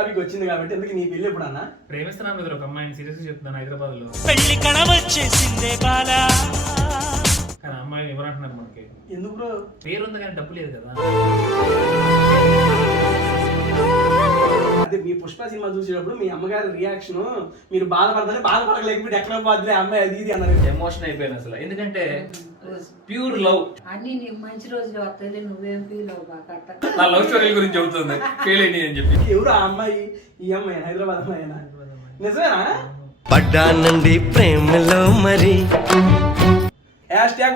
Topic వచ్చింది కాబట్టి ఎందుకు నీ పెళ్లి ఎప్పుడన్నా? ప్రేమిస్తున్నాను బ్రదర్, ఒక అమ్మాయిని సీరియస్గా చెప్తున్నాను హైదరాబాద్ లో. పెళ్లి కళ వచ్చేసిందే బాలా. కానీ అమ్మాయిని ఎవరంటున్నారు మనకి? ఎందుకు బ్రో? పేరు ఉంది కానీ డబ్బు లేదు కదా. అదే మీ పుష్ప సినిమా చూసేటప్పుడు మీ అమ్మగారి రియాక్షన్, మీరు బాధపడలేకపోతే ఎక్కడ బాధలే అమ్మాయి అది ఇది అన్నారు. ఎమోషన్ అయిపోయాను అసలు, ఎందుకంటే ప్యూర్ లవ్. అన్ని నీకు మంచి రోజులు వస్తాయి, నువ్వేం ఫీల్ అవ్వక. నా లవ్ స్టోరీ గురించి చెబుతుంది ఫెయిల్ అయ్యి అని చెప్పి. ఎవరు ఆ అమ్మాయి? ఈ అమ్మాయి హైదరాబాద్ అమ్మాయినా? నిజమేనా? పడ్డానండి ప్రేమలో మరి.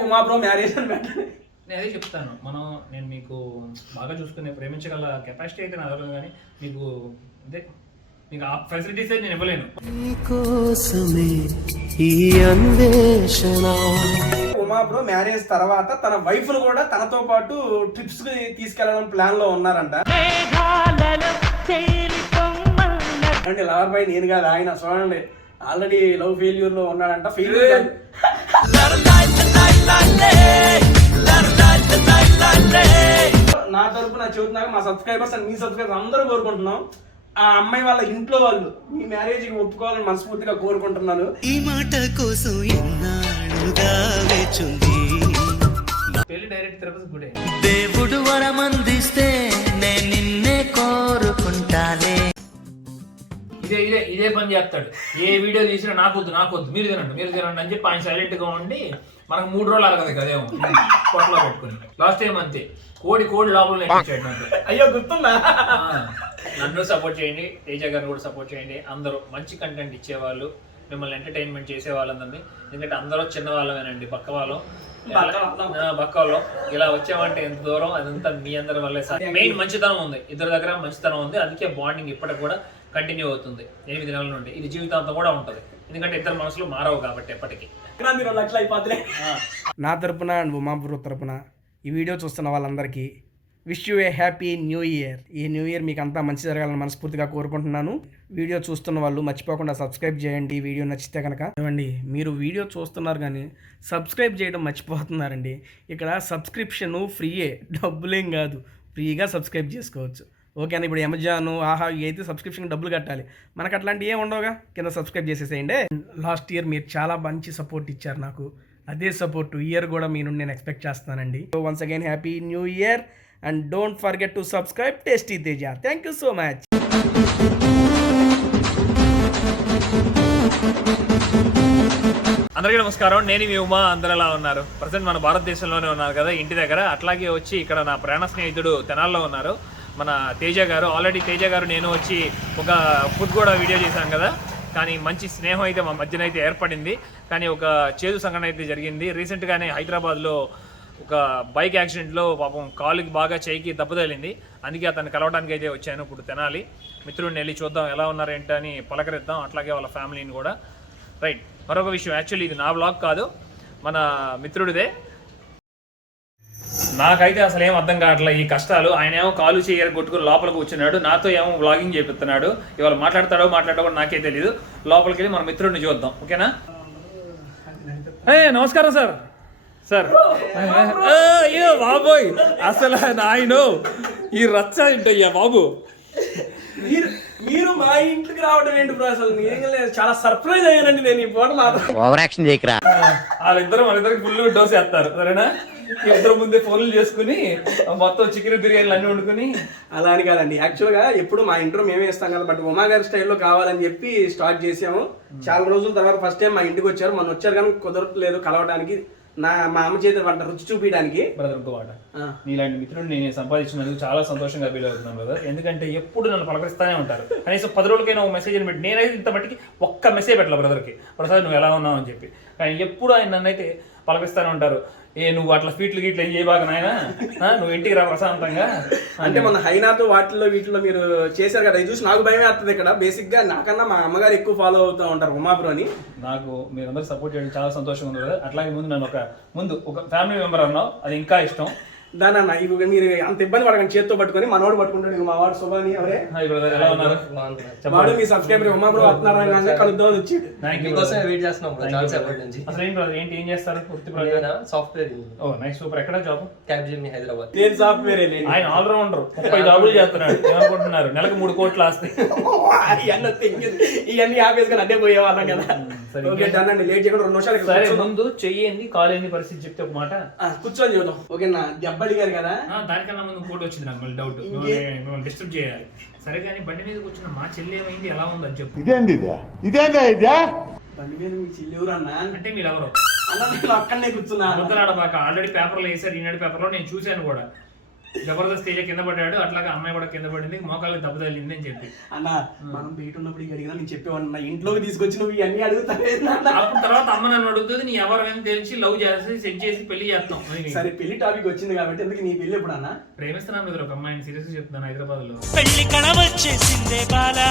#ఉమా బ్రో మ్యారేజ్ అని పెట్టండి. నేను అదే చెప్తాను, నేను మీకు బాగా చూసుకునే ప్రేమించగల కెపాసిటీ అయితే నా దగ్గర, కానీ మీకు అంటే మీకు ఆ ఫెసిలిటీస్ అయితే నేను ఇవ్వలేను. కోసమే ఈ అన్వేషణ. ఉమా బ్రో మ్యారేజ్ తర్వాత తన వైఫ్ ను కూడా తనతో పాటు ట్రిప్స్ కి తీసుకెళ్లడం ప్లాన్ లో ఉన్నారంట. అంటే లవర్ బాయ్ నేను కాదు ఆయన, చూడండి ఆల్రెడీ లవ్ ఫెయిల్యూర్ లో ఉన్నాడంట. ఫెయిల్యూర్ నా తరపున చెబుతున్నాక మా సబ్స్క్రైబర్స్ అండ్ మీ సబ్స్క్రైబర్స్ అందరూ కోరుకుంటున్నాం, ఆ అమ్మాయి వాళ్ళ ఇంట్లో వాళ్ళు మీ మ్యారేజ్ కి ఒప్పుకోవాలని మనస్ఫూర్తిగా కోరుకుంటున్నాను. ఈ మాట కోసం ఎన్నాళ్ళుగా వేచుంది. పెళ్లి డైరెక్ట్ తిరుపతి గుడే. దేవుడు వరమందిస్తే నేను నిన్నే కోరుకుంటానే. ఇదే పని చేస్తాడు. ఏ వీడియో తీసినా నాకొద్దు మీరు తినండి అని చెప్పి ఆయన సైలెంట్ గా ఉండి మనకు 3 రోజులు అలగదు కదేమో పొట్టలో పెట్టుకుని. లాస్ట్ టైం అంతే, కోడి లోపల నెట్టించాడు నాకు. అయ్యో గుర్తుందా? నన్ను సపోర్ట్ చేయండి, తేజ గారిని కూడా సపోర్ట్ చేయండి. అందరూ మంచి కంటెంట్ ఇచ్చేవాళ్ళు, మిమ్మల్ని ఎంటర్టైన్మెంట్ చేసే వాళ్ళందరినీ. ఎందుకంటే అందరూ చిన్న వాళ్ళమేనండి, బక్క వాళ్ళం ఇలా వచ్చామంటే ఎంత దూరం, అదంతా మీ అందరి వల్లే సార్. మెయిన్ మంచితనం ఉంది, ఇద్దరి దగ్గర మంచితనం ఉంది. అందుకే బాండింగ్ ఇప్పటికి కూడా కంటిన్యూ అవుతుంది 8 నెలల నుండి. ఇది జీవితాంతం కూడా ఉంటుంది, ఎందుకంటే ఇద్దరు మనసులు మారవు కాబట్టి ఎప్పటికీ. నా తరపున అండ్ ఉమా బ్రో తరపున ఈ వీడియో చూస్తున్న వాళ్ళందరికీ wish you A happy new year. ఈ న్యూ ఇయర్ మీకు అంతా మంచి జరగాలని మనస్ఫూర్తిగా కోరుకుంటున్నాను. వీడియో చూస్తున్న వాళ్ళు మర్చిపోకుండా సబ్స్క్రైబ్ చేయండి. వీడియో నచ్చితే కనుక ఏమండి, మీరు వీడియో చూస్తున్నారు కానీ సబ్స్క్రైబ్ చేయడం మర్చిపోతున్నారండి. ఇక్కడ సబ్స్క్రిప్షన్ ఫ్రీయే, డబ్బులేం కాదు, ఫ్రీగా సబ్స్క్రైబ్ చేసుకోవచ్చు. ఓకేనా? ఇప్పుడు అమెజాన్, ఆహా అయితే సబ్స్క్రిప్షన్ డబ్బులు కట్టాలి, మనకు అట్లాంటివి ఏం ఉండవుగా. కింద సబ్స్క్రైబ్ చేసేసేయండి. లాస్ట్ ఇయర్ మీరు చాలా మంచి సపోర్ట్ ఇచ్చారు నాకు, అదే సపోర్ట్ ఈ ఇయర్ కూడా మీ నుండి నేను ఎక్స్పెక్ట్ చేస్తానండి. So once again happy new year and don't forget to subscribe tasty Teja. Thank you so much. అందరికీ నమస్కారం, నేను మీ ఉమా. అందరూ ఎలా ఉన్నారు? ప్రజెంట్ మన భారతదేశంలోనే ఉన్నారు కదా, ఇంటి దగ్గర. అట్లాగే వచ్చి ఇక్కడ నా ప్రాణ స్నేహితుడు తెనాల్లో ఉన్నారు, మన తేజ గారు. ఆల్రెడీ తేజ గారు నేను వచ్చి ఒక ఫుడ్ కూడా వీడియో చేశాం కదా, కానీ మంచి స్నేహం అయితే మా మధ్యన అయితే ఏర్పడింది. కానీ ఒక చేదు సంఘటన అయితే జరిగింది రీసెంట్గానే. హైదరాబాద్లో ఒక బైక్ యాక్సిడెంట్లో పాపం కాలుకి బాగా చేయికి దెబ్బతగిలింది. అందుకే అతన్ని కలవడానికి అయితే వచ్చాను. ఇప్పుడు తెనాలి మిత్రుడిని వెళ్ళి చూద్దాం ఎలా ఉన్నారు ఏంటని పలకరిద్దాం, అట్లాగే వాళ్ళ ఫ్యామిలీని కూడా. రైట్, మరొక విషయం, యాక్చువల్లీ ఇది నా బ్లాగ్ కాదు, మన మిత్రుడిదే. నాకైతే అసలు ఏం అర్థం కావట్లేదు ఈ కష్టాలు. ఆయన ఏమో కాలు చేయరు కొట్టుకుని లోపల కూర్చున్నాడు, నాతో ఏమో వ్లాగింగ్ చేపిస్తున్నాడు. ఇవాళ మాట్లాడతాడో కూడా నాకే తెలియదు. లోపలికి వెళ్ళి మన మిత్రుడిని చూద్దాం, ఓకేనా? నమస్కారం సార్. సార్ అయ్యో బాబోయ్, అసలు ఆయన ఈ రచ్చ ఏంటయ్యా బాబు. మీరు మా ఇంటికి రావడం ఏంటి బ్రో? అసలు చాలా సర్ప్రైజ్ అయ్యానండి నేను. ఈ పూట ఓవరాక్షన్ చేయకరా. వాళ్ళిద్దరు మన ఇద్దరికి ఫుల్ డోస్ వేస్తారు, సరేనా? ఇద్దరు ముందే ఫోన్లు చేసుకుని మొత్తం చికెన్ బిర్యానీలు అన్ని వండుకుని. అలా అని కాదండి, యాక్చువల్గా ఎప్పుడు మా ఇంట్లో మేమే ఇస్తాం కదా, బట్ ఉమా గారి స్టైల్లో కావాలని చెప్పి స్టార్ట్ చేసాము. చాలా రోజుల తర్వాత ఫస్ట్ టైం మా ఇంటికి వచ్చారు. మొన్న వచ్చారు కానీ కుదరట్లేదు కలవడానికి, మా అమ్మ చేతి వంట రుచి చూపించడానికి. బ్రదర్ ఇంకో మాట, నీలాంటి మిత్రుడు నేను సంపాదించినందుకు చాలా సంతోషంగా ఫీల్ అవుతున్నాను బ్రదర్. ఎందుకంటే ఎప్పుడు నన్ను పలకరిస్తూనే ఉంటారు. కనీసం 10 రోజులకైనా ఒక మెసేజ్ అని పెట్టి, నేనైతే ఇంత మట్టికి ఒక్క మెసేజ్ పెట్టాలి బ్రదర్కి, ప్రసాద్ నువ్వు ఎలా ఉన్నావు అని చెప్పి. కానీ ఎప్పుడు ఆయన నన్ను అయితే పలకరిస్తూనే ఉంటారు. నువ్వు అట్లా ఫీట్లు గీట్లు ఏం చేయబాగా నాయన, నువ్వు ఇంటికి రా ప్రశాంతంగా. అంటే మన హైనాతో వాటిల్లో వీటిలో మీరు చేశారు కదా, ఇది చూసి నాకు భయమే వస్తుంది. ఇక్కడ బేసిక్ గా నాకన్నా మా అమ్మగారు ఎక్కువ ఫాలో అవుతూ ఉంటారు ఉమా బ్రోని. నాకు మీరందరూ సపోర్ట్ చేయడం చాలా సంతోషంగా ఉంది కదా. అట్లాగే ముందు ఒక ఫ్యామిలీ మెంబర్ అన్నావు, అది ఇంకా ఇష్టం. దానన్న ఇవి మీరు అంత ఇబ్బంది పడకండి, చేత్తో పట్టుకొని మనోడు పట్టుకుంటాడు. ఇక మా వాడు శుభాని ఎవరే హాయ్ బ్రదర్, ఎలా ఉన్నారు? వాడు మీ సబ్స్క్రైబర్ ఉమా బ్రో వస్తున్నారని కలుద్దామని వచ్చాడు. మీకోసమే వెయిట్ చేస్తున్నాం బ్రో చాలా సేపటి నుంచి. అసలు ఏం బ్రదర్, ఏంటి ఏం చేస్తారు? సాఫ్ట్వేర్ ఓ నైస్, సూపర్. ఎక్కడ జాబ్? క్యాప్జెమినీ హైదరాబాద్. నేను సాఫ్ట్వేర్ ఆయన ఆల్రౌండర్, 30 జాబులు చేస్తున్నాడు. ఏమనుకుంటున్నారు? నెలకు 3 కోట్లు ఆస్తి. ఇవన్నీ ఆఫీస్గా అడ్డే పోయేవాళ్ళం కదా. ఓకే డన్ అండి, లేట్ చేయకుండా 2 నిమిషాలు సరే, ముందు చెయ్యింది కాలేంది పరిస్థితి చెప్తే ఒక మాట. కూర్చొని చూద్దాం. ఓకేనా, దెబ్బ అడిగారు కదా. దానికన్నా ముందు ఫోటో వచ్చింది నాకు మళ్ళీ డౌట్, మిమ్మల్ని డిస్టర్బ్ చేయాలి. సరే కానీ బండి మీద కూర్చున్న మా చెల్లి ఏమైంది, ఎలా ఉందని చెప్పు. బండి మీద మీ చెల్లి ఎవరు అన్న? అంటే మీరు ఎవరు అన్న నేను అక్కడనే కూర్చున్నా. ముద్దలాడబాక, ఆల్రెడీ పేపర్లో వేసారు, ఈనాడు పేపర్లో నేను చూశాను కూడా. జబర్దస్త్ తేజ కింద పడ్డాడు, అట్లాగా అమ్మాయి కూడా కింద పడింది, మోకాళ్ళకి దెబ్బ తగిలింది అని చెప్పి. అన్న మనం బయట ఉన్నప్పుడు ఇక అడిగినా నేను చెప్పేవాడిన, ఇంట్లోకి తీసుకొచ్చి నువ్వు ఇవన్నీ అడుగుతావేంటి అన్న? అప్పుడు తర్వాత అమ్మ నన్ను అడుగుతుంది, నీ ఎవరు అని తెలిసి లవ్ చేసి సెట్ చేసి పెళ్లి చేస్తాం. సరే పెళ్లి టాపిక్ వచ్చింది కాబట్టి ఎందుకు నీ పెళ్లి ఎప్పుడు అన్న? ప్రేమిస్తున్నాను మీద ఒక అమ్మాయిని, సీరియస్ చెప్తాను, హైదరాబాద్ లో. పెళ్లి కళవచ్చేసిందే బాలా.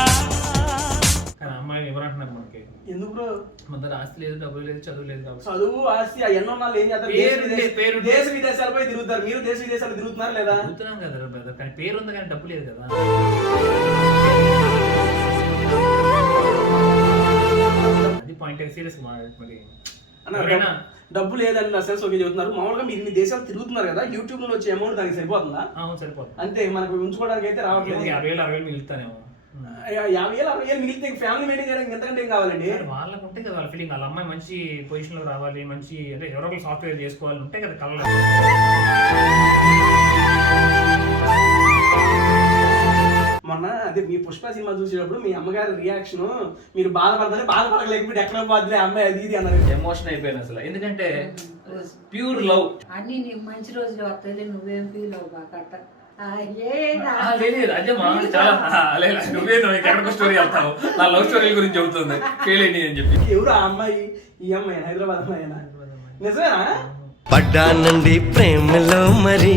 కానీ అమ్మాయిని ఎవరు అంటున్నారు మనకి? ఎందుకు బ్రో? మన దగ్గర ఆస్తి లేదు, డబ్బులు లేదు, చదువు లేదు కాబట్టి. చదువు ఆస్తి ఎన్నో వాళ్ళు ఏం చేస్తారు? దేశ విదేశాలపై తిరుగుతారు. మీరు దేశ విదేశాలు తిరుగుతున్నారు లేదా? తిరుగుతున్నాం కదా బ్రదర్, కానీ పేరు ఉంది కానీ డబ్బు లేదు కదా. అది పాయింట్, సీరియస్ మరి అన్న డబ్బు లేదని సెన్స్ ఓకే చెబుతున్నారు. మామూలుగా మీరు ఇన్ని దేశాలు తిరుగుతున్నారు కదా, యూట్యూబ్ లో వచ్చే అమౌంట్ దానికి సరిపోతుందా? అవును సరిపోతుంది. అంతే, మనకు ఉంచుకోవడానికి అయితే రావట్లేదు. 50,000 మిగులుతానేమో. 50,000 మిగిలితే ఫ్యామిలీ మెయింటైన్ చేయడానికి ఎంతకంటే ఏం కావాలండి? వాళ్ళకు ఉంటే కదా వాళ్ళ ఫీలింగ్, వాళ్ళ అమ్మాయి మంచి పొజిషన్ లో రావాలి, మంచి అంటే ఎవరో ఒకరు సాఫ్ట్వేర్ చేసుకోవాలి ఉంటాయి కదా కళ్ళ. మొన్న అదే మీ పుష్ప సినిమా చూసేటప్పుడు మీ అమ్మగారి రియాక్షన్, మీరు బాధపడలేకపోతే ఎక్కడ పోద్దులే అమ్మాయి అది ఇది అన్నారు. ఎమోషన్ అయిపోయాను అసలు, ఎందుకంటే ప్యూర్ లవ్. అన్ని నీకు మంచి రోజులు వస్తాయి, నువ్వేం ఫీల్ అవ్వకట్ట. నువ్వే ఎక్కడికో స్టోరీ వెళ్తావు, నా లవ్ స్టోరీ గురించి చెబుతుంది ఫెయిల్ అయ్యి అని చెప్పి. ఎవరు ఆ అమ్మాయి? ఈ అమ్మాయి హైదరాబాద్ అమ్మాయి నిజమేనా? పడ్డానండి ప్రేమలో మరి.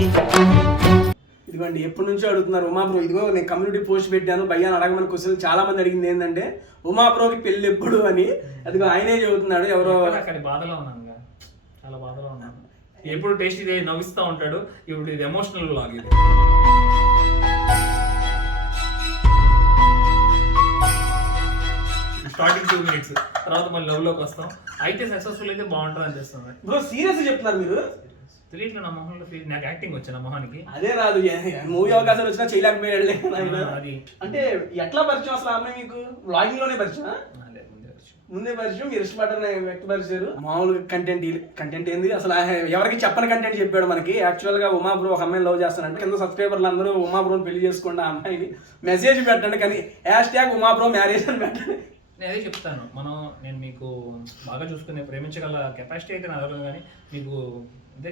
ఇదిగోండి ఎప్పటి నుంచో అడుగుతున్నారు ఉమా బ్రో. ఇదిగో నేను కమ్యూనిటీ పోస్ట్ పెట్టాను, భయ్యాన్ని అడగమని క్వశ్చన్ చాలా మంది అడిగింది ఏంటంటే ఉమా బ్రోకి పెళ్లి ఎప్పుడు అని. అదిగో ఆయనే చెబుతున్నాడు. ఎవరో కానీ బాధలో ఉన్నాను, చాలా బాధలో ఉన్నాను. ఎప్పుడు టేస్ట్ ఇది నవ్విస్తూ ఉంటాడు, ఇప్పుడు ఇది ఎమోషనల్ లాగ్. ఇది స్టార్టింగ్ 2 minutes తర్వాత మళ్ళీ లవ్ లోకి వస్తాం. అయితే సక్సెస్ఫుల్ అయితే బాగుంటుంది అనిపిస్తుంది. బ్రో సీరియస్ చెప్తున్నారు మీరు? తెలియట్లే నా మొహంలో నాకు యాక్టింగ్ వచ్చా, నా మొహానికి అదే రాదు. మూవీ అవకాశాలు వచ్చినా చేయలేకపోయాడు. అది అంటే ఎట్లా పరిచయం అసలు అమ్మాయి మీకు? వ్లాగింగ్ లోనే పరిచయం? ముందే పరిచయం, మీరు ఇష్టపడని వ్యక్తపరిచారు. మామూలుగా కంటెంట్ ఏంది అసలు? ఎవరికి చెప్పని కంటెంట్ చెప్పాడు మనకి. యాక్చువల్ గా ఉమా బ్రో ఒక అమ్మాయిని లవ్ చేస్తానంటే కింద సబ్స్క్రైబర్లు అందరూ ఉమా బ్రోని పెళ్లి చేసుకోండి ఆ అమ్మాయిని మెసేజ్ పెట్టండి, కానీ #ఉమా బ్రో మ్యారేజ్ అని పెట్టండి. నేను అదే చెప్తాను. నేను మీకు బాగా చూసుకునే ప్రేమించగల కెపాసిటీ అయితే నా దగ్గర, కానీ మీకు అంటే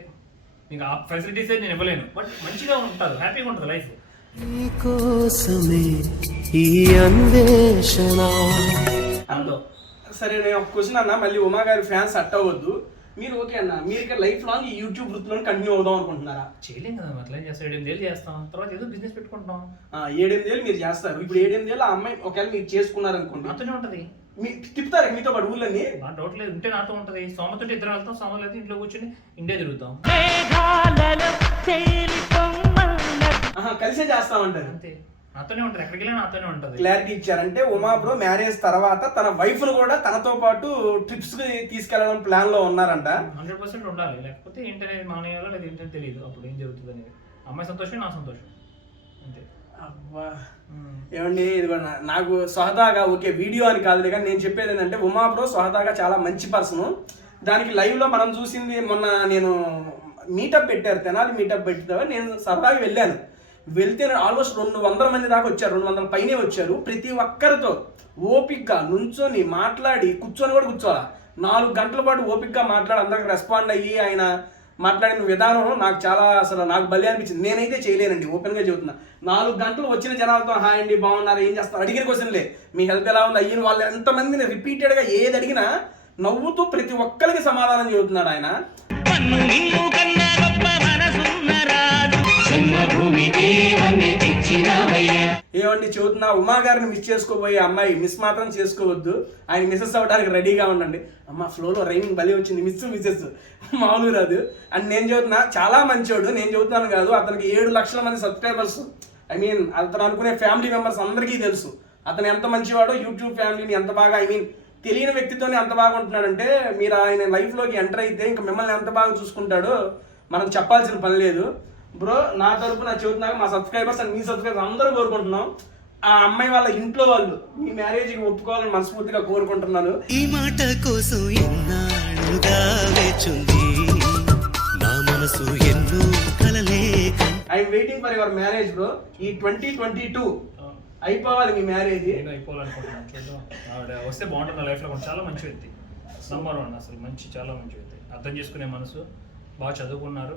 మీకు ఆ ఫెసిలిటీస్ అయితే నేను ఇవ్వలేను. బట్ మంచిగా ఉంటుంది, హ్యాపీగా ఉంటుంది లైఫ్. నీకోసమే ఈ అన్వేషణ. అందులో సరే నేను ఒక క్వశ్చన్ అన్న, మళ్ళీ ఉమా గారి ఫ్యాన్స్ అట్ అవ్వద్దు. మీరు ఓకే అన్న, మీరు ఇక్కడ లైఫ్ లాంగ్ ఈ యూట్యూబ్ వృత్తిలో కంటిన్యూ అవుదాం అనుకుంటున్నారా? చేయలేం కదా, అట్లా ఏం చేస్తాం. 7 ఏళ్ళు చేస్తాం, తర్వాత ఏదో బిజినెస్ పెట్టుకుంటాం. 7-8 ఏళ్ళు మీరు చేస్తారు. ఇప్పుడు 7-8 ఏళ్ళు ఆ అమ్మాయి ఒకవేళ మీరు చేసుకున్నారనుకోండి, నాతోనే ఉంటది. తిప్పుతారు మీతో పాటు ఊళ్ళని? నా డౌట్ లేదు, ఉంటే నాతో ఉంటది. సోమతో ఇద్దరు వెళ్తాం, సోమలు అయితే ఇంట్లో కూర్చొని ఇండియా తిరుగుతాం, కలిసే చేస్తామంటారు. అంతే, నాతోనే ఉంటది. ఎక్కడికి వెళ్ళినా నాతోనే ఉంటది. క్లారిటీ ఇచ్చారంటే ఉమా బ్రో మ్యారేజ్ తర్వాత తన వైఫ్ ను కూడా తనతో పాటు ట్రిప్స్ కి తీసుకెళ్లడం ప్లాన్ లో ఉన్నారంట. 100% ఉండాలి, లేకపోతే ఏంటనేది మానేయాలో లేదు ఏంటని తెలియదు. అప్పుడు ఏం జరుగుతుంది అనేది అమ్మాయి సంతోషం, నా సంతోషం, అంతే. అబ్బా ఏమండి, ఇది నాకు సహదాగా ఓకే వీడియో అని కాదులే, కానీ నేను చెప్పేది ఏంటంటే ఉమా బ్రో సహదాగా చాలా మంచి పర్సన్. దానికి లైవ్ లో మనం చూసింది మొన్న నేను మీటప్ పెట్టారు, తెనాలి మీటప్ పెట్టితే నేను సరదాగా వెళ్ళాను. వెళ్తే ఆల్మోస్ట్ 200 మంది దాకా వచ్చారు, 200 పైనే వచ్చారు. ప్రతి ఒక్కరితో ఓపిక్గా నుంచొని మాట్లాడి కూర్చొని కూడా కూర్చోవాలా, 4 గంటల పాటు ఓపిక్గా మాట్లాడి అందరికి రెస్పాండ్ అయ్యి ఆయన మాట్లాడిన విధానం నాకు చాలా అసలు నాకు భలే అనిపించింది. నేనైతే చేయలేనండి, ఓపెన్గా చెబుతున్నా. 4 గంటలు వచ్చిన జనాలతో హాయ్ అండి బాగున్నారు ఏం చేస్తారు అడిగిన క్వశ్చన్లే, మీ హెల్త్ ఎలా ఉంది అయ్యిన వాళ్ళు ఎంతమందిని రిపీటెడ్గా ఏది అడిగినా నవ్వుతూ ప్రతి ఒక్కరికి సమాధానం చెబుతున్నాడు ఆయన. ఏమండి ఇంకోటి చెబుతున్నా, ఉమా గారిని మిస్ చేసుకోబోయే అమ్మాయి మిస్ మాత్రం చేసుకోవద్దు. ఆయన మిస్సెస్ అవ్వడానికి రెడీగా ఉండండి. అమ్మ ఫ్లోలో రైమింగ్ భలే వచ్చింది, మిస్సెస్ మామూలు రాదు. అండ్ నేను చెబుతున్నా చాలా మంచోడు, నేను చెబుతున్నాను కాదు, అతనికి 7 లక్షల మంది సబ్స్క్రైబర్స్. ఐ మీన్ అతను అనుకునే ఫ్యామిలీ మెంబర్స్ అందరికీ తెలుసు అతను ఎంత మంచివాడో. యూట్యూబ్ ఫ్యామిలీని ఎంత బాగా, ఐ మీన్ తెలియని వ్యక్తితోనే ఎంత బాగా ఉంటున్నాడంటే, మీరు ఆయన లైఫ్లోకి ఎంటర్ అయితే ఇంకా మిమ్మల్ని ఎంత బాగా చూసుకుంటాడో మనం చెప్పాల్సిన పని లేదు. బ్రో నా తరపున చెబుతున్నాక మా సబ్స్క్రైబర్స్ అండ్ మీ సబ్స్క్రైబర్స్ అందరూ కోరుకుంటున్నాం, ఆ అమ్మాయి వాళ్ళ ఇంట్లో వాళ్ళు మీ మ్యారేజ్కి ఒప్పుకోవాలని మనస్ఫూర్తిగా కోరుకుంటున్నాను. ఈ మాట కోసం ఎన్నాళ్ళుగా వేచుంది నా మనసు ఎన్నో కలలే. I'm waiting for your marriage bro. ఈ 2022 అయిపోవాలి మీ మ్యారేజ్. నేను అయిపోవాలనుకుంటున్నాను. చూద్దాం, ఆవిడ వస్తే బాగుంటుంది నా లైఫ్లో. చాలా మంచి వ్యక్తి, నంబర్ 1 అసలు మంచి, చాలా మంచి వ్యక్తి, అర్థం చేసుకునే మనసు, బాగా చదువుకున్నారు.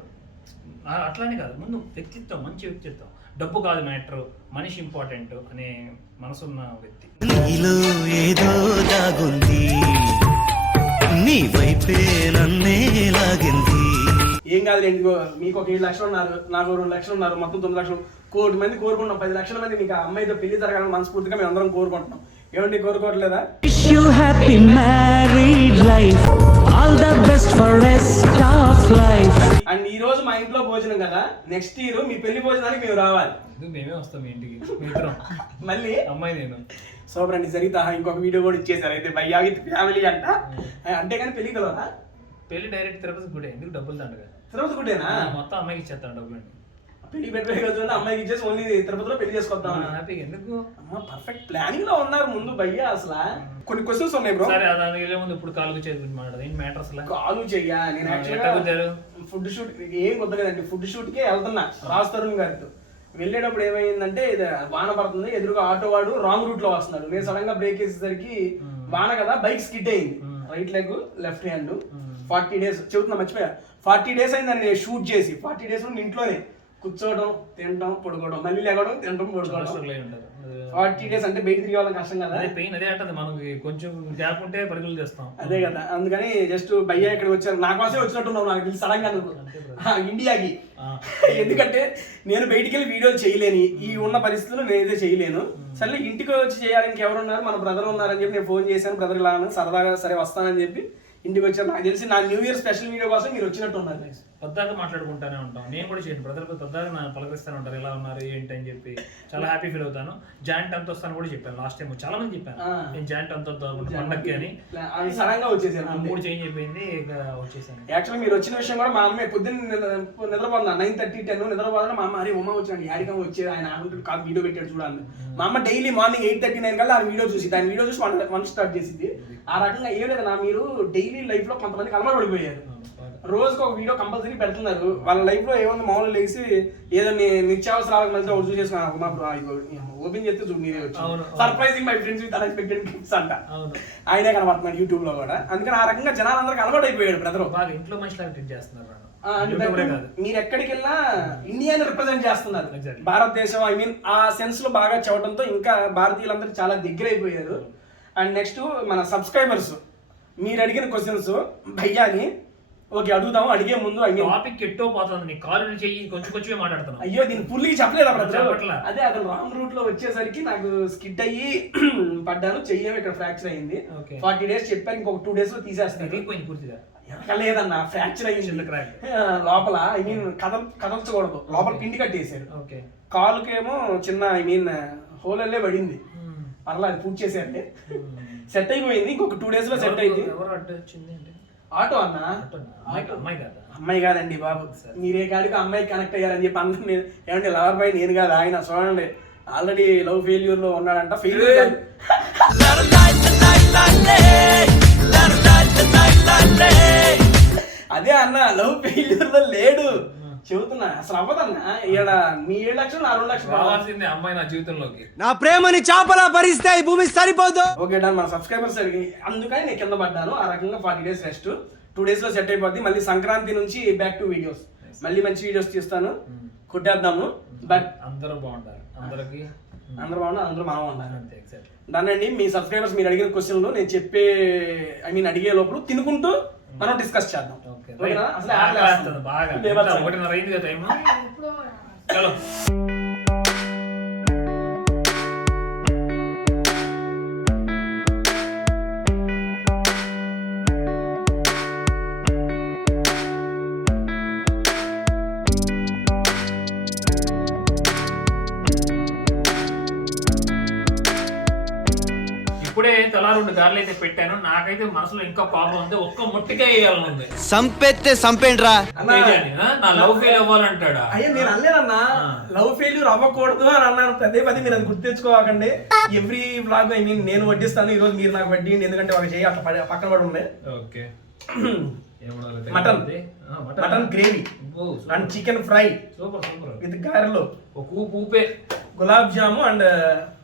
అట్లానే కాదు, ముందు వ్యక్తిత్వం, మంచి వ్యక్తిత్వం, డబ్బు కాదు మ్యాటర్, మనిషి ఇంపార్టెంట్ అనే మనసున్న వ్యక్తి. నీలో ఏదో దాగుంది, నీ వైపే నన్నే లాగింది. ఏం కాదులేండి, మీకు ఒక 7 లక్షలు ఉన్నారు, నాకు 2 లక్షలు ఉన్నారు, మొత్తం 9 లక్షలు, 1 కోటి మంది కోరుకుంటున్నాం. 10 లక్షల మంది మీకు ఆ అమ్మాయితో పెళ్లి జరగాలని మనస్ఫూర్తిగా మేము అందరం కోరుకుంటున్నాం. ఏమండి కోరుకోవట్లేదా? Wish you happy married life, all the best for rest of life. And ఈ రోజు మా ఇంట్లో భోజనం కదా, నెక్స్ట్ ఇయర్ మీ పెళ్లి భోజనానికి మేము రావాలి. ఎందుకు మేమే వస్తాం మీ ఇంటికి, మీ ఇద్దరం, మళ్ళీ అమ్మాయి నేను. సూపర్ అండి. జరిగితే ఇంకొక వీడియో కూడా ఇచ్చేసారు అయితే భయ్యాగి ఫ్యామిలీ అంట. అంతేగాని పెళ్లి కలవరా? పెళ్లి డైరెక్ట్ తిరుపతి గుడే, ఎందుకు డబ్బులు దండగా? తిరుపతి గుడ్డేనా? మొత్తం అమ్మాయికి ఇచ్చేస్తాను డబ్బులు. పెళ్లి పెట్టే కదా అమ్మాయికి ఇచ్చేసి ఓన్లీ తిరుపతిలో పెళ్లి చేసుకొద్దాం. హ్యాపీగా ఎందుకు? అమ్మ పర్ఫెక్ట్ ప్లానింగ్ లో ఉన్నారు ముందు భయ్యా. అసలు కొన్ని క్వశ్చన్స్ ఉన్నాయి బ్రో. సరే దానికి వెళ్ళే ముందు ఇప్పుడు కాలుకు చేసి మాట్లాడదు, ఏం మ్యాటర్ అసలు? కాలు చెయ్యా నేను ఎట్లా కుదిరారు? ఫుడ్ షూట్ ఏం కుదరలేదండి. ఫుడ్ షూట్ కే వెళ్తున్నా రాజ్ తరుణ్ గారితో. వెళ్ళేటప్పుడు ఏమైందంటే ఇది వాన పడుతుంది, ఎదురుగా ఆటో వాడు రాంగ్ రూట్ లో వస్తున్నాడు. నేను సడన్ గా బ్రేక్ వేసేసరికి వాన కదా బైక్ స్కిడ్ అయింది. Right leg left hand. 40 days చెబుతున్నా మర్చిపోయా, 40 డేస్ అయిందని షూట్ చేసి 40 డేస్ ఇంట్లోనే కూర్చోవడం, తినడం, పడుకోవడం, మళ్ళీ లేవడం, తినడం, పడుకోవడం. 40 డేస్ అంటే బయట తిరిగే వాళ్ళకి కష్టం కదా. అదే పెయిన్, అదే అంటది, మనకి కొంచెం గ్యాప్ ఉంటే పరుగులు చేస్తాం. అదే కదా, అందుకని జస్ట్ భయ్యా ఇక్కడ వచ్చారు, నా కోసమే వచ్చినట్టున్నావు నాకు తెలిసి సడన్ గా ఇండియాకి. ఎందుకంటే నేను బయటికి వెళ్ళి వీడియోలు చేయలేని ఈ ఉన్న పరిస్థితుల్లో నేనైతే చేయలేను. సరే ఇంటికి వచ్చి చేయాలి, ఇంకెవరున్నారు, మన బ్రదర్ ఉన్నారని చెప్పి నేను ఫోన్ చేశాను. బ్రదర్ ఇలా సరదాగా సరే వస్తానని చెప్పి ఇంటికి వచ్చారు. నాకు తెలిసి నా న్యూ ఇయర్ స్పెషల్ వీడియో కోసం మీరు వచ్చినట్టు ఉన్నారు. పద్దాక మాట్లాడుకుంటానే ఉంటాం, నేను కూడా చేయండి బ్రదర్ పద్దాక నా పలకరిస్తానే ఉంటారు, ఎలా ఉన్నారు ఏంటి అని చెప్పి చాలా హ్యాపీ ఫీల్ అవుతాను. జాయింట్ అంత వస్తాను కూడా చెప్పాను లాస్ట్ టైం, చాలా మంది చెప్పాను నేను జాయింట్ అంత పండక్కి అని. సడన్ గా వచ్చేసారు, 3 చేంజ్ అయిపోయింది, ఇక వచ్చేసాను. యాక్చువల్లీ మీరు వచ్చిన విషయం కూడా మా అమ్మాయి పొద్దున్న నిద్రపోతున్నా 9:30, 10 నిద్రపోతున్నా. మా అమ్మ అరే ఉమా వచ్చాడు, యాడికం వచ్చేది ఆయన ఆడుకుంటూ కాదు వీడియో పెట్టాడు చూడాలి. మా అమ్మ డైలీ మార్నింగ్ 8:39 కల్లా ఆ వీడియో చూసి దాని వీడియో చూసి వన్ స్టార్ట్ చేసింది. ఆ రకంగా ఏం లేదన్నా, మీరు డైలీ లైఫ్ లో కొంతమంది అలవాటు పడిపోయారు. రోజుకి ఒక వీడియో కంపల్సరీ పెడుతున్నారు. వాళ్ళ లైఫ్ లో ఏముంది, మామూలు లేసి ఏదో నిత్యావసరాలకు మళ్ళీ ఒకటి చూసేసుకున్నాను. ఓపెన్ చేస్తే చూడు మీరే వచ్చి surprising my friends with unexpected gifts అంట. ఆయనే కనబడుతున్నాడు యూట్యూబ్ లో కూడా. అందుకని ఆ రకంగా జనాలందరికీ అలవాటు అయిపోయాడు బ్రదర్. బాగా ఇంట్లో మనుషులు ట్రీట్ చేస్తున్నారు. మీరు ఎక్కడికి వెళ్ళినా ఇండియాని రిప్రజెంట్ చేస్తున్నారు, భారతదేశం. ఐ మీన్ ఆ సెన్స్ లో బాగా చెప్పడంతో ఇంకా భారతీయులందరూ చాలా దగ్గర అయిపోయారు. అండ్ నెక్స్ట్ మన సబ్స్క్రైబర్స్ మీరు అడిగిన క్వశ్చన్స్ భయ్యాని ఓకే అడుగుదాము. అడిగే ముందు టాపిక్ ఎట్టో పోతుంది, నీ కాలు చెయ్యి కొంచెం కొంచెమే మాట్లాడుతున్నాను. అయ్యో దీన్ని ఫుల్గా చెప్పలేదు అప్పుడు. అదే అతను రాంగ్ రూట్ లో వచ్చేసరికి నాకు స్కిడ్ అయ్యి పడ్డాను, చెయ్యం ఇక్కడ ఫ్రాక్చర్ అయింది. 40 డేస్ చెప్పారు, ఇంకొక 2 డేస్ లో తీసేస్తాను. పూర్తిగా లేదన్నా ఫ్రాక్చర్ అయ్యింది లోపల. ఐ మీన్ కదల్చకూడదు, లోపల పిండి కట్టేసారు. కాలుకేమో చిన్న ఐ మీన్ హోల్ అల్లే పడింది. పర్లా అది పూర్తి చేసేయండి, సెట్ అయిపోయింది. ఇంకొక 2 డేస్ లో సెట్ అయింది. ఆటో అన్న, అమ్మాయి కాదండి బాబు. మీరే కాడికి అమ్మాయి కనెక్ట్ అయ్యారని చెప్పి అందరూ ఏమంటే లవర్ బాయ్ నేను కాదు ఆయన. చూడండి ఆల్రెడీ లవ్ ఫెయిల్యూర్ లో ఉన్నాడంట. ఫెయిల్యూర్ అదే అన్న, లవ్ ఫెయిల్యూర్ లో లేడు చెబుతున్నా. అసలు అవ్వదన్నా. ఇక్కడ మీ 7 లక్షలు నా 2 లక్షలు రావాల్సిందే అమ్మాయి నా జీవితంలోకి. నా ప్రేమని చాపలా భరిస్తే ఈ భూమి సరిపోదు. Okay done. మన సబ్స్క్రైబర్స్ అడిగి అందుకని నేను కింద పడ్డాను. ఆ రకంగా 40 డేస్ రెస్ట్, 2 డేస్ లో సెట్ అయిపోద్ది. మళ్ళీ సంక్రాంతి నుంచి బ్యాక్ టు వీడియోస్, మళ్ళీ మంచి వీడియోస్ తీస్తాను, కొట్టేద్దాము. బట్ అందరూ బాగుంటారు, అందరూ బాగున్నారు, అందరూ మనం ఉండాలి. డన్ అండి. మీ సబ్స్క్రైబర్స్ మీరు అడిగిన క్వశ్చన్లు నేను చెప్పే ఐ మీన్ అడిగే లోపల తినుకుంటూ మనం డిస్కస్ చేద్దాం. ఇప్పుడే తలా 2 గారెలు అయితే పెట్టాను. నాకైతే మనసులో ఇంకా కోపం ఉంది. ఒక్క ముట్టికాయ వేయాలని ఉంది. సంపెత్తే సంపేండ్రా. తేజాని, నా లవ్ ఫెయిల్ అవ్వాలంటాడా? అయ్యో నేను అనలేదన్నా, లవ్ ఫెయిల్యూర్ అవ్వకూడదు అని అన్నాను. పదే మీరు అది గుర్తించుకోకండి. ఎవ్రీ బ్లాగ్ నేను వడ్డిస్తాను, ఈ రోజు మీరు నాకు వడ్డీయండి, ఎందుకంటే ఒక చేయి అట్లా పక్కన పడి ఉంది. Okay. Mutton gravy and chicken fry super super with గారెలు, ఒక ఊపే, గులాబ్ జాము అండ్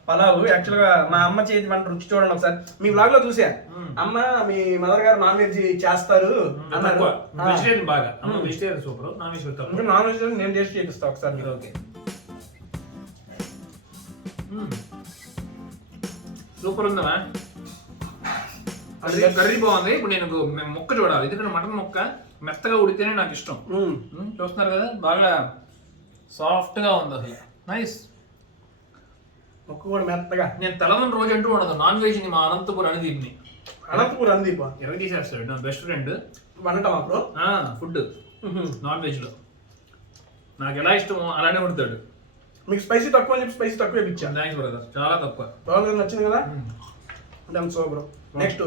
పలావ్. యాక్చువల్ గా మా అమ్మ చేతి వంట రుచి చూడండి ఒకసారి. మీ బ్లాగ్ లో చూసా, అమ్మ మీ మదర్ గారు నాన్ వెజ్ చేస్తారు అన్నారు. వెజిటేరియన్ బాగా, vegetarian super, non veg non veg నేను టేస్ట్ చేపిస్తా ఒకసారి మీరు. ఓకే సూపర్ ఉందా? కర్రీ బాగుంది. ఇప్పుడు నేను మొక్క చూడాలి, ఎందుకంటే మటన్ మొక్క మెత్తగా ఉడితేనే నాకు ఇష్టం. చూస్తున్నారు కదా, బాగా సాఫ్ట్ గా ఉంది అసలు. నైస్. మొక్క కూడా మెత్తగా. నేను తెలంగాణ రోజు అంటూ ఉండదు నాన్ వెజ్ ని. మా అనంతపురం అనుదీప్ని, అనంతపురం అనుదీప్ ఎరగ తీసేస్తాడు, నా బెస్ట్ ఫ్రెండ్. వండటమా బ్రో? ఫుడ్ నాన్ వెజ్ లో నాకు ఎలా ఇష్టమో అలానే వండుతాడు. మీకు స్పైసీ తక్కువ అని చెప్పి స్పైసీ తక్కువ ఇచ్చాను. థ్యాంక్స్ బ్రదర్, చాలా తక్కువ. బాగా నచ్చింది కదా? అంటే సో బ్రో. నెక్స్ట్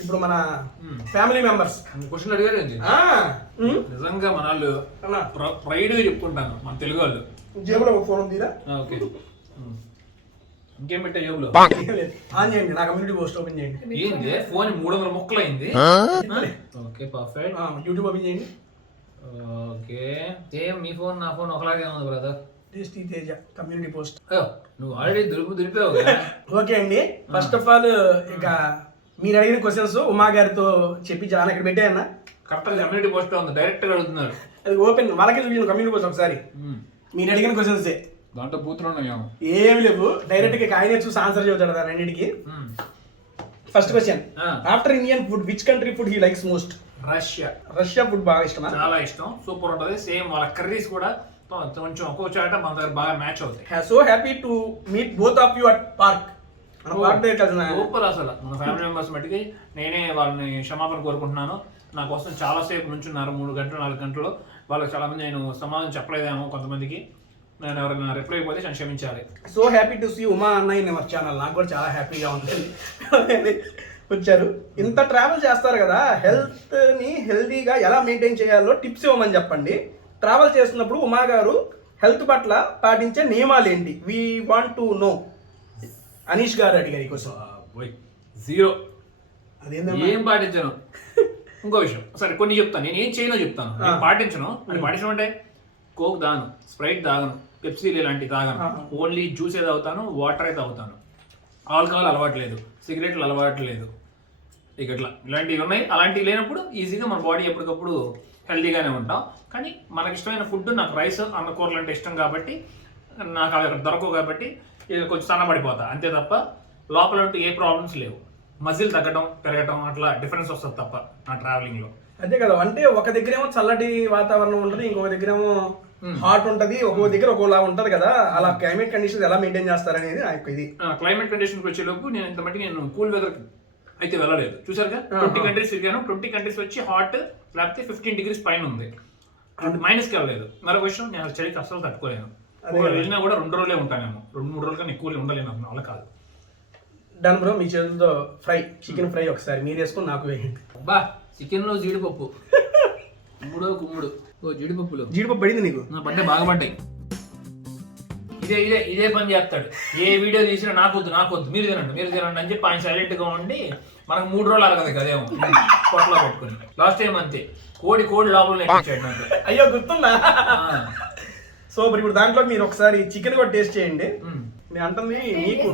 ఇప్పుడు మన ఫ్యామిలీ మెంబర్స్ క్వశ్చన్ అడిగారు. నిజంగా మన వాళ్ళు ప్రైడ్ గా చెప్పుకుంటాను, మన తెలుగు వాళ్ళు. జేబులో ఒక ఫోన్ ఉందిరా? ఓకే. ఇంకేం పెట్టా జేబులో? ఆన్ చేయండి, నా కమ్యూనిటీ పోస్ట్ ఓపెన్ చేయండి. ఏంది ఫోన్ 300 ముక్కలు అయింది. Okay perfect. యూట్యూబ్ ఓపెన్ చేయండి. ఓకే. సేమ్ మీ ఫోన్ నా ఫోన్ ఒకలాగే ఉంది brother. Tasty Teja community post. నువ్వు ఆల్రెడీ దురిపావు. ఓకే అండి, ఫస్ట్ ఆఫ్ ఆల్ ఇక మీరు అడిగిన క్వశ్చన్స్ ఉమా గారితో చెప్పించాను. ఇక్కడ పెట్టాయన్నా కరెక్ట్ కమ్యూనిటీ పోస్ట్ ఉంది, డైరెక్ట్ గా అడుగుతున్నారు. అది ఓపెన్ వాళ్ళకే చూపించాను కమ్యూనిటీ పోస్ట్ ఒకసారి. మీరు అడిగిన క్వశ్చన్స్ దాంట్లో బూతులు ఉన్నాయేమో. ఏమి లేవు, డైరెక్ట్ గా ఆయనే చూసి ఆన్సర్ చెబుతాడు దాని అన్నిటికి. First question, after Indian food which country food he likes most? Russia. Russia food బాగా ఇష్టమా? చాలా ఇష్టం, సూపర్ ఉంటది. సేమ్ వాళ్ళ కర్రీస్ కూడా కొంచెం ఒక్కో చాట మన దగ్గర బాగా మ్యాచ్ అవుతాయి. So happy to meet both of you at park. Super అసలు. మన ఫ్యామిలీ మెంబర్స్ మట్టికి నేనే వాళ్ళని క్షమాపణ కోరుకుంటున్నాను. నా కోసం చాలా సేపు నుంచున్నారు, 3 గంటలు 4 గంటలు. వాళ్ళకి చాలా మంది నేను సమాధానం చెప్పలేదేమో కొంతమందికి. నేను ఎవరైనా రిప్లై అయిపోతే నేను క్షమించాలి. So happy to see Uma అన్నయ్య ఇన్ అవర్ ఛానల్. నాకు కూడా చాలా హ్యాపీగా ఉంటుంది వచ్చారు. ఇంత ట్రావెల్ చేస్తారు కదా, హెల్త్ని హెల్తీగా ఎలా మెయింటైన్ చేయాలో టిప్స్ ఇవ్వమని చెప్పండి. ట్రావెల్ చేస్తున్నప్పుడు ఉమా గారు హెల్త్ పట్ల పాటించే నియమాలు ఏంటి? We want to know. Anish గారు అడిగారు ఈ క్వశ్చన్. 0. అదేంటమ్మా? ఏం పాటించను. ఇంకో విషయం సరే కొన్ని చెప్తాను, నేను ఏం చేయనో చెప్తాను. నేను పాటించను. అది పాటించడం అంటే కోక్ తాగను, స్ప్రైట్ తాగను, పెప్సీలు ఇలాంటివి తాగను. ఓన్లీ జ్యూసే తాగుతాను, వాటరే తాగుతాను. ఆల్కహాల్ అలవాటు లేదు, సిగరెట్లు అలవాటు లేదు. ఇక ఇలాంటివి ఉన్నాయి. అలాంటివి లేనప్పుడు ఈజీగా మన బాడీ ఎప్పటికప్పుడు హెల్తీగానే ఉంటాం. కానీ మనకి ఇష్టమైన ఫుడ్, నాకు రైస్ అన్నకూరలు అంటే ఇష్టం కాబట్టి, నాకు అవి దొరకవు కాబట్టి ఇక కొంచెం సన్నబడిపోతా అంతే తప్ప లోపల ఉంటే ఏ ప్రాబ్లమ్స్ లేవు. మజిల్ తగ్గడం పెరగడం అట్లా డిఫరెన్స్ వస్తుంది తప్ప నా ట్రావెలింగ్లో. అదే కదా, అంటే ఒక దగ్గర ఏమో చల్లటి వాతావరణం ఉంటుంది, ఇంకొక దగ్గర ఏమో హాట్ ఉంటుంది, ఒక్కొక్క దగ్గర ఒక్కోలా ఉంటుంది కదా. అలా క్లైమేట్ కండిషన్స్ ఎలా మెయింటైన్ చేస్తారనేది ఇది. క్లైమేట్ కండిషన్కి వచ్చేలోపు నేను ఇంత మట్టి నేను కూల్ వెదర్ అయితే వెళ్ళలేదు. చూసారుగా 20 కంట్రీస్ తిరిగాను. 20 కంట్రీస్ వచ్చి హాట్ లేకపోతే 15 degrees పైన ఉంది, మైనస్కి వెళ్ళలేదు. మరొక విషయం, నేను చలికి అసలు తట్టుకోలేను. వెళ్ళినా కూడా 2 రోజులే ఉంటానేమో, 2-3 రోజుల కన్నా ఎక్కువ ఉండలేను. అలా కాదు. డన్ బ్రో, మీ చేతులతో ఫ్రై, చికెన్ ఫ్రై ఒకసారి మీరు వేసుకొని నాకు వేయండి. బా చికెన్ లో జీడిపప్పు కుమ్ముడు జీడిపప్పులు. జీడిపప్పు పడింది నీకు? నా పడ్డే బాగా పడ్డాయి. ఇదే పని చేస్తాడు. ఏ వీడియో తీసినా నాకొద్దు మీరు తినండి అని చెప్పి ఆయన సైలెంట్ గా ఉండి మనకు 3 రోజులు అరగదు కదేమో పొట్టలో పెట్టుకుని. లాస్ట్ టైం అంతే, కోడి లోపల నెట్టించాడు నాకు. అయ్యో గుర్తుందా? సో మరి ఇప్పుడు దాంట్లో మీరు ఒకసారి చికెన్ కూడా టేస్ట్ చేయండి. నేను అంటుంది నీకు.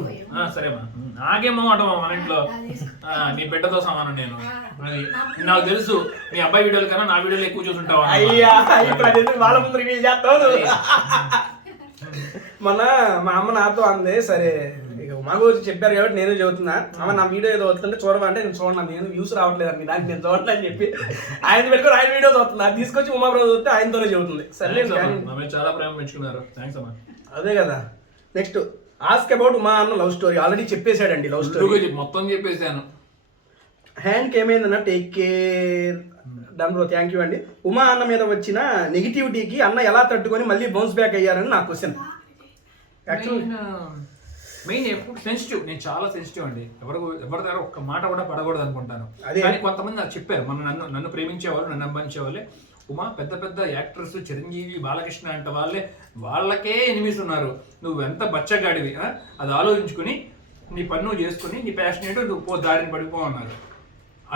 సరేమా, నాకేమో అంటామా మన ఇంట్లో నీ బిడ్డతో సమానం నేను. అది నాకు తెలుసు, నీ అబ్బాయి వీడియోలు కన్నా నా వీడియోలు ఎక్కువ చూసుంటావు. అయ్యా వాళ్ళ ముందు రివ్యూ చేస్తావు. మొన్న మా అమ్మ నాతో అంది, సరే ఇక మా గురించి చెప్పారు కాబట్టి నేను చెబుతున్నా. అమ్మ నా వీడియో ఏదో వస్తుంటే చూడమంటే నేను చూడను, నేను వ్యూస్ రావట్లేదండి దానికి, నేను చూడను అని చెప్పి ఆయన పెట్టుకొని ఆయన వీడియో చూస్తున్నా. తీసుకొచ్చి ఉమా బ్రో చూస్తే ఆయనతోనే చెబుతుంది. సరే చాలా ప్రేమ పెంచుకున్నారు. థ్యాంక్స్ అమ్మా. అదే కదా. నెక్స్ట్ ఆస్క్ అబౌట్ ఉమా అన్న లవ్ స్టోరీ. ఆల్రెడీ చెప్పేశాడండి లవ్ స్టోరీ, మొత్తం చెప్పేశాను. హ్యాండ్కి ఏమైందన్న take care. Done bro, thank you అండి. ఉమా అన్న మీద వచ్చిన నెగిటివిటీకి అన్న ఎలా తట్టుకొని మళ్ళీ బౌన్స్ బ్యాక్ అయ్యారని నా క్వశ్చన్. యాక్చువల్ మెయిన్ ఎప్పుడు సెన్సిటివ్, నేను చాలా సెన్సిటివ్ అండి. ఎవరి దగ్గర ఒక్క మాట కూడా పడకూడదు అనుకుంటాను. అదే. కానీ కొంతమంది నాకు చెప్పారు, నన్ను ప్రేమించేవాళ్ళు, నన్ను అభిమానించేవాళ్ళే, ఉమా పెద్ద పెద్ద యాక్టర్స్ చిరంజీవి, బాలకృష్ణ అంటే వాళ్ళకే ఎనిమిస్ ఉన్నారు, నువ్వు ఎంత బచ్చగాడివి, అది ఆలోచించుకుని నీ పని నువ్వు చేసుకుని నీ ప్యాషన్ ఏంటో నువ్వు దారిని పడిపో అన్నారు.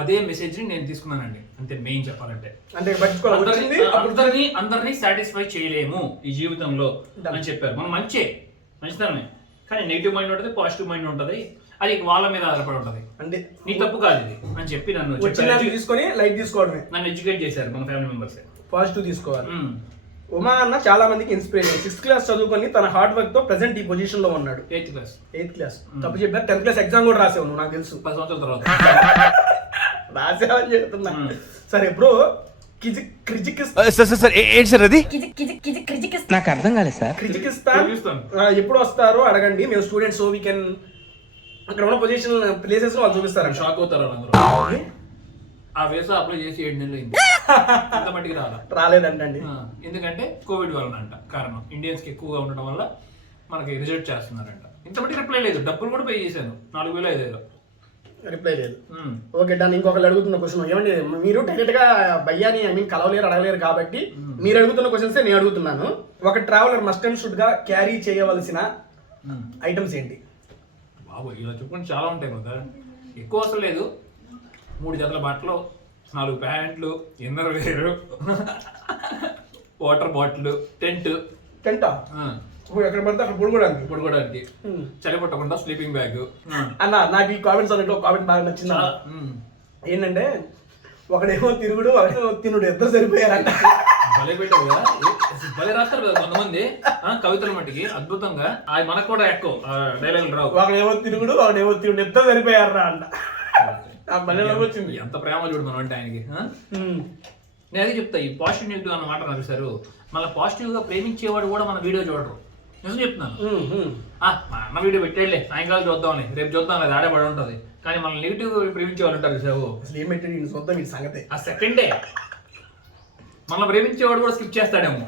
అదే మెసేజ్ని నేను తీసుకున్నానండి. అంతే మెయిన్ చెప్పాలంటే. అంటే అందరినీ సాటిస్ఫై చేయలేము ఈ జీవితంలో అని చెప్పారు. మనం మంచితనమే, కానీ నెగిటివ్ మైండ్ ఉంటుంది, పాజిటివ్ మైండ్ ఉంటుంది, అది వాళ్ళ మీద ఆధారపడి ఉంటుంది. అంటే నీ తప్పు కాదు ఇది అని చెప్పి తీసుకొని లైట్ తీసుకోవడమే. నన్ను ఎడ్యుకేట్ చేశారు మన ఫ్యామిలీ మెంబర్స్. పాజిటివ్ తీసుకోవాలి. ఉమా అన్న చాలా మందికి ఇన్స్పిరేషన్. 6th క్లాస్ చదువుకొని తన హార్డ్ వర్క్ తో ప్రెసెంట్ ఈ పొజిషన్ లో ఉన్నాడు. 8th క్లాస్ తప్పు చెప్పారు. 10th క్లాస్ ఎగ్జామ్ కూడా రాసావు నువ్వు, నాకు తెలుసు. 10 సంవత్సరాల తర్వాత రాసావని చెప్తున్నా. సరే బ్రో, నాకు అర్థం కాలేదు సార్. కిర్గిజిస్తాన్ ఎప్పుడు వస్తారో అడగండి, మేము స్టూడెంట్స్, వీ కెన్ అక్కడ ఉన్న పొజిషన్ ప్లేసెస్ వాళ్ళు చూపిస్తారు. షాక్ అవుతారు అందరూ. ఆ వీసా అప్లై చేసి 7 నెలలు అయింది, ఇంత మట్టికి రాలేదంటండి. ఎందుకంటే కోవిడ్ వలన అంట కారణం. ఇండియన్స్ కి ఎక్కువగా ఉండడం వల్ల మనకి రిజెక్ట్ చేస్తున్నారంట. ఇంత మట్టికి రిప్లై లేదు. డబ్బులు కూడా పే చేశాను, 4,000-5,000 రిప్లై లేదు. Okay done. ఇంకొకరు అడుగుతున్న క్వశ్చన్ ఏమండి, మీరు డైరెక్ట్ గా భయ్యాని కలవలేరు, అడగలేరు కాబట్టి మీరు అడుగుతున్న క్వశ్చన్స్ నేను అడుగుతున్నాను. ఒక ట్రావెలర్ మస్ట్ అండ్ షుడ్ గా క్యారీ చేయవలసిన ఐటమ్స్ ఏంటి? బాబు ఇలా చెప్పుకుంటే చాలా ఉంటాయి కదా, ఎక్కువ అసలు లేదు. 3 జతల బట్టలు, 4 ప్యాంట్లు, ఇన్నర్ వేరు, వాటర్ బాటిల్, టెంటా ఎక్కడ పడితే అక్కడ పడుకోవడానికి, చలి పట్టకుండా స్లీపింగ్ బ్యాగ్. అన్న నాకు ఈ కామెంట్స్ అన్నట్టు కామెంట్ బాగా నచ్చింది. ఏంటంటే ఒకడేమో తిరుగుడు, ఒకడేమో తినుడు, ఇద్దరు సరిపోయారంట. భలే పెట్టావు కదా, భలే రాస్తారు కదా కొంతమంది కవితల మట్టికి అద్భుతంగా. అది మనకు కూడా ఎక్కువ డైలాగులు రావు. ఒకడేమో తిరుగుడు, ఒకడేమో తిరుగుడు, ఇద్దరు సరిపోయారా అంట. వచ్చింది ఎంత ప్రేమ చూడు మనం అంటే ఆయనకి. నేను అదే చెప్తా, ఈ పాజిటివ్ నెగిటివ్ అన్న మాట నడిచారు. మళ్ళీ పాజిటివ్ గా ప్రేమించేవాడు కూడా మన వీడియో చూడరు. నిజం చెప్తున్నాను. మా అన్న వీడియో పెట్టేళ్ళే, సాయంకాలం చూద్దామని, రేపు చూద్దాం, అది ఆడే పడి ఉంటుంది. కానీ మన నెగిటివ్ ప్రేమించే వాళ్ళు ఉంటారు సార్, అసలు ఏం పెట్టాడు చూద్దాం వీటి సంగతి. ఆ సెకండే మన ప్రేమించేవాడు కూడా స్కిప్ చేస్తాడేమో,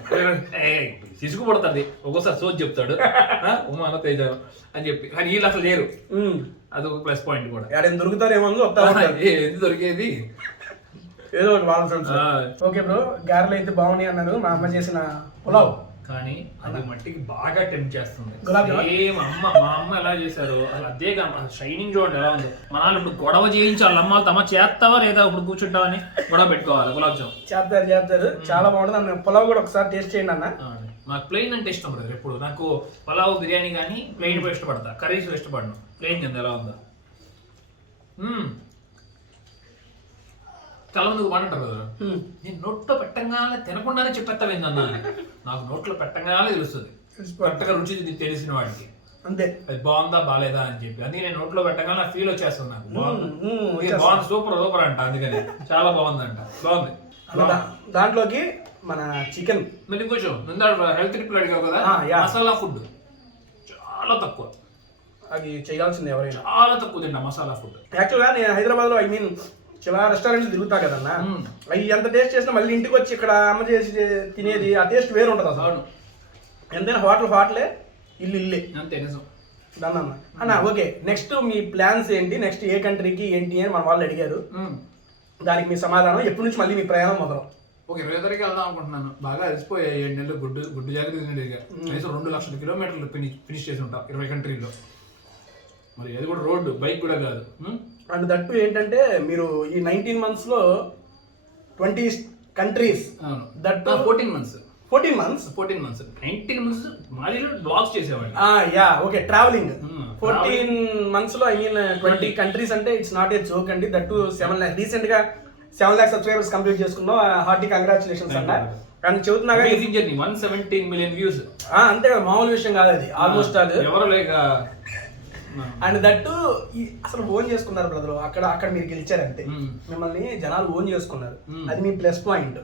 సిసుగు పడుతుంది ఒక్కోసారి సోచ్ చెప్తాడు ఉమా అన్న తేజ అని చెప్పి. కానీ వీళ్ళు అసలు లేరు, అది ఒక ప్లస్ పాయింట్ కూడా. దొరుకుతారేమో ఏది దొరికేది ఏదో ఒకటి వాళ్ళ. ఓకే బ్రో, గారెలు అయితే బాగున్నాయి అన్నారు. మా అమ్మ చేసిన పులావ్ కానీ అది మట్టికి బాగా టెంప్ట్ చేస్తుంది. మా అమ్మ ఎలా చేశారో అదే షైనింగ్ చూడండి ఎలా ఉందో. మన వాళ్ళు ఇప్పుడు గొడవ చేయించి వాళ్ళ అమ్మ తమ చేస్తావా లేదా ఇప్పుడు కూర్చుంటావని గొడవ పెట్టుకోవాలి. గులాబ్ జామ్ చేస్తారు, చాలా బాగుంటుంది అన్న. పులావ్ కూడా ఒకసారి టేస్ట్ చేయండి అన్న. నాకు ప్లెయిన్ అంటే ఇష్టం బ్రదర్. ఎప్పుడు నాకు పులావ్, బిర్యానీ కానీ ప్లెయిన్ ఇష్టపడతా, కర్రీస్ ఇష్టపడను. ప్లెయిన్ కింద ఎలా ఉందా చాలా మందికి బాగుంటారు కదా. నేను నోట్లో పెట్టంగానే తినకుండానే చెప్పేస్తావేందన్నా, నాకు నోట్లో పెట్టంగానే తెలుస్తుంది కరెక్ట్గా రుచి తెలిసిన వాడికి. అంతే, అది బాగుందా బాగాలేదా అని చెప్పి. అందుకే నేను నోట్లో పెట్టగానే ఫీల్ వచ్చేస్తుంది నాకు. బాగుంది, సూపర్ అంట. అందుకని చాలా బాగుందంట. బాగుంది. దాంట్లోకి మన చికెన్ మరి కొంచెం హెల్త్ టిప్లు అడిగావు కదా, మసాలా ఫుడ్ చాలా తక్కువ. అది చేయాల్సింది ఎవరైనా, చాలా తక్కువ తింటా మసాలా ఫుడ్. యాక్చువల్గా నేను హైదరాబాద్ లో చాలా రెస్టారెంట్లు తిరుగుతా కదన్నా, అవి ఎంత టేస్ట్ చేసినా మళ్ళీ ఇంటికి వచ్చి ఇక్కడ అమ్మ చేసి తినేది ఆ టేస్ట్ వేరు ఉంటుంది అసలు. ఎంతైనా హోటలే, ఇల్లే. అంతే నిజం. దాన్ని అన్న ఓకే, నెక్స్ట్ మీ ప్లాన్స్ ఏంటి, నెక్స్ట్ ఏ కంట్రీకి ఏంటి అని మన వాళ్ళు అడిగారు. దానికి మీ సమాధానం, ఎప్పటి నుంచి మళ్ళీ మీ ప్రయాణం మొదలు? ఓకే, 20 తారీఖు వెళ్దాం అనుకుంటున్నాను. బాగా అలసిపోయాయి 7 నెలలు గుడ్డు జాగ్రత్త తిరిగా. కనీసం 2 లక్షల కిలోమీటర్లు ఫినిష్ చేసి ఉంటాం 20 కంట్రీల్లో. మరి అది కూడా రోడ్డు, బైక్ కూడా కాదు. అండ్ దట్టు ఏంటంటే మీరు ఈ 19 months లో 20 కంట్రీస్, దట్టు 14 months 19 months మాలీలో బ్లాగ్స్ చేసేవాడిని. యా ఓకే, ట్రావెలింగ్ 14 months లో 20 కంట్రీస్ అంటే ఇట్స్ నాట్ ఏ జోక్ అండి. దట్టు 7 lakhs రీసెంట్ గా 7 lakhs సబ్స్క్రైబర్స్ కంప్లీట్ చేసుకున్నాం. హార్టీ కంగ్రాచులేషన్స్ అన్న. కానీ చెబుతున్నాగా 117 million వ్యూస్, అంతే కదా, మామూలు విషయం కాదు అది. ఆల్మోస్ట్ అది ఎవరు లేక. అండ్ దట్టు అసలు ఓన్ చేసుకున్నారు బ్రదర్. అక్కడ మీరు గెలిచారంటే మిమ్మల్ని జనాలు ఓన్ చేసుకున్నారు, అది మీ ప్లస్ పాయింట్.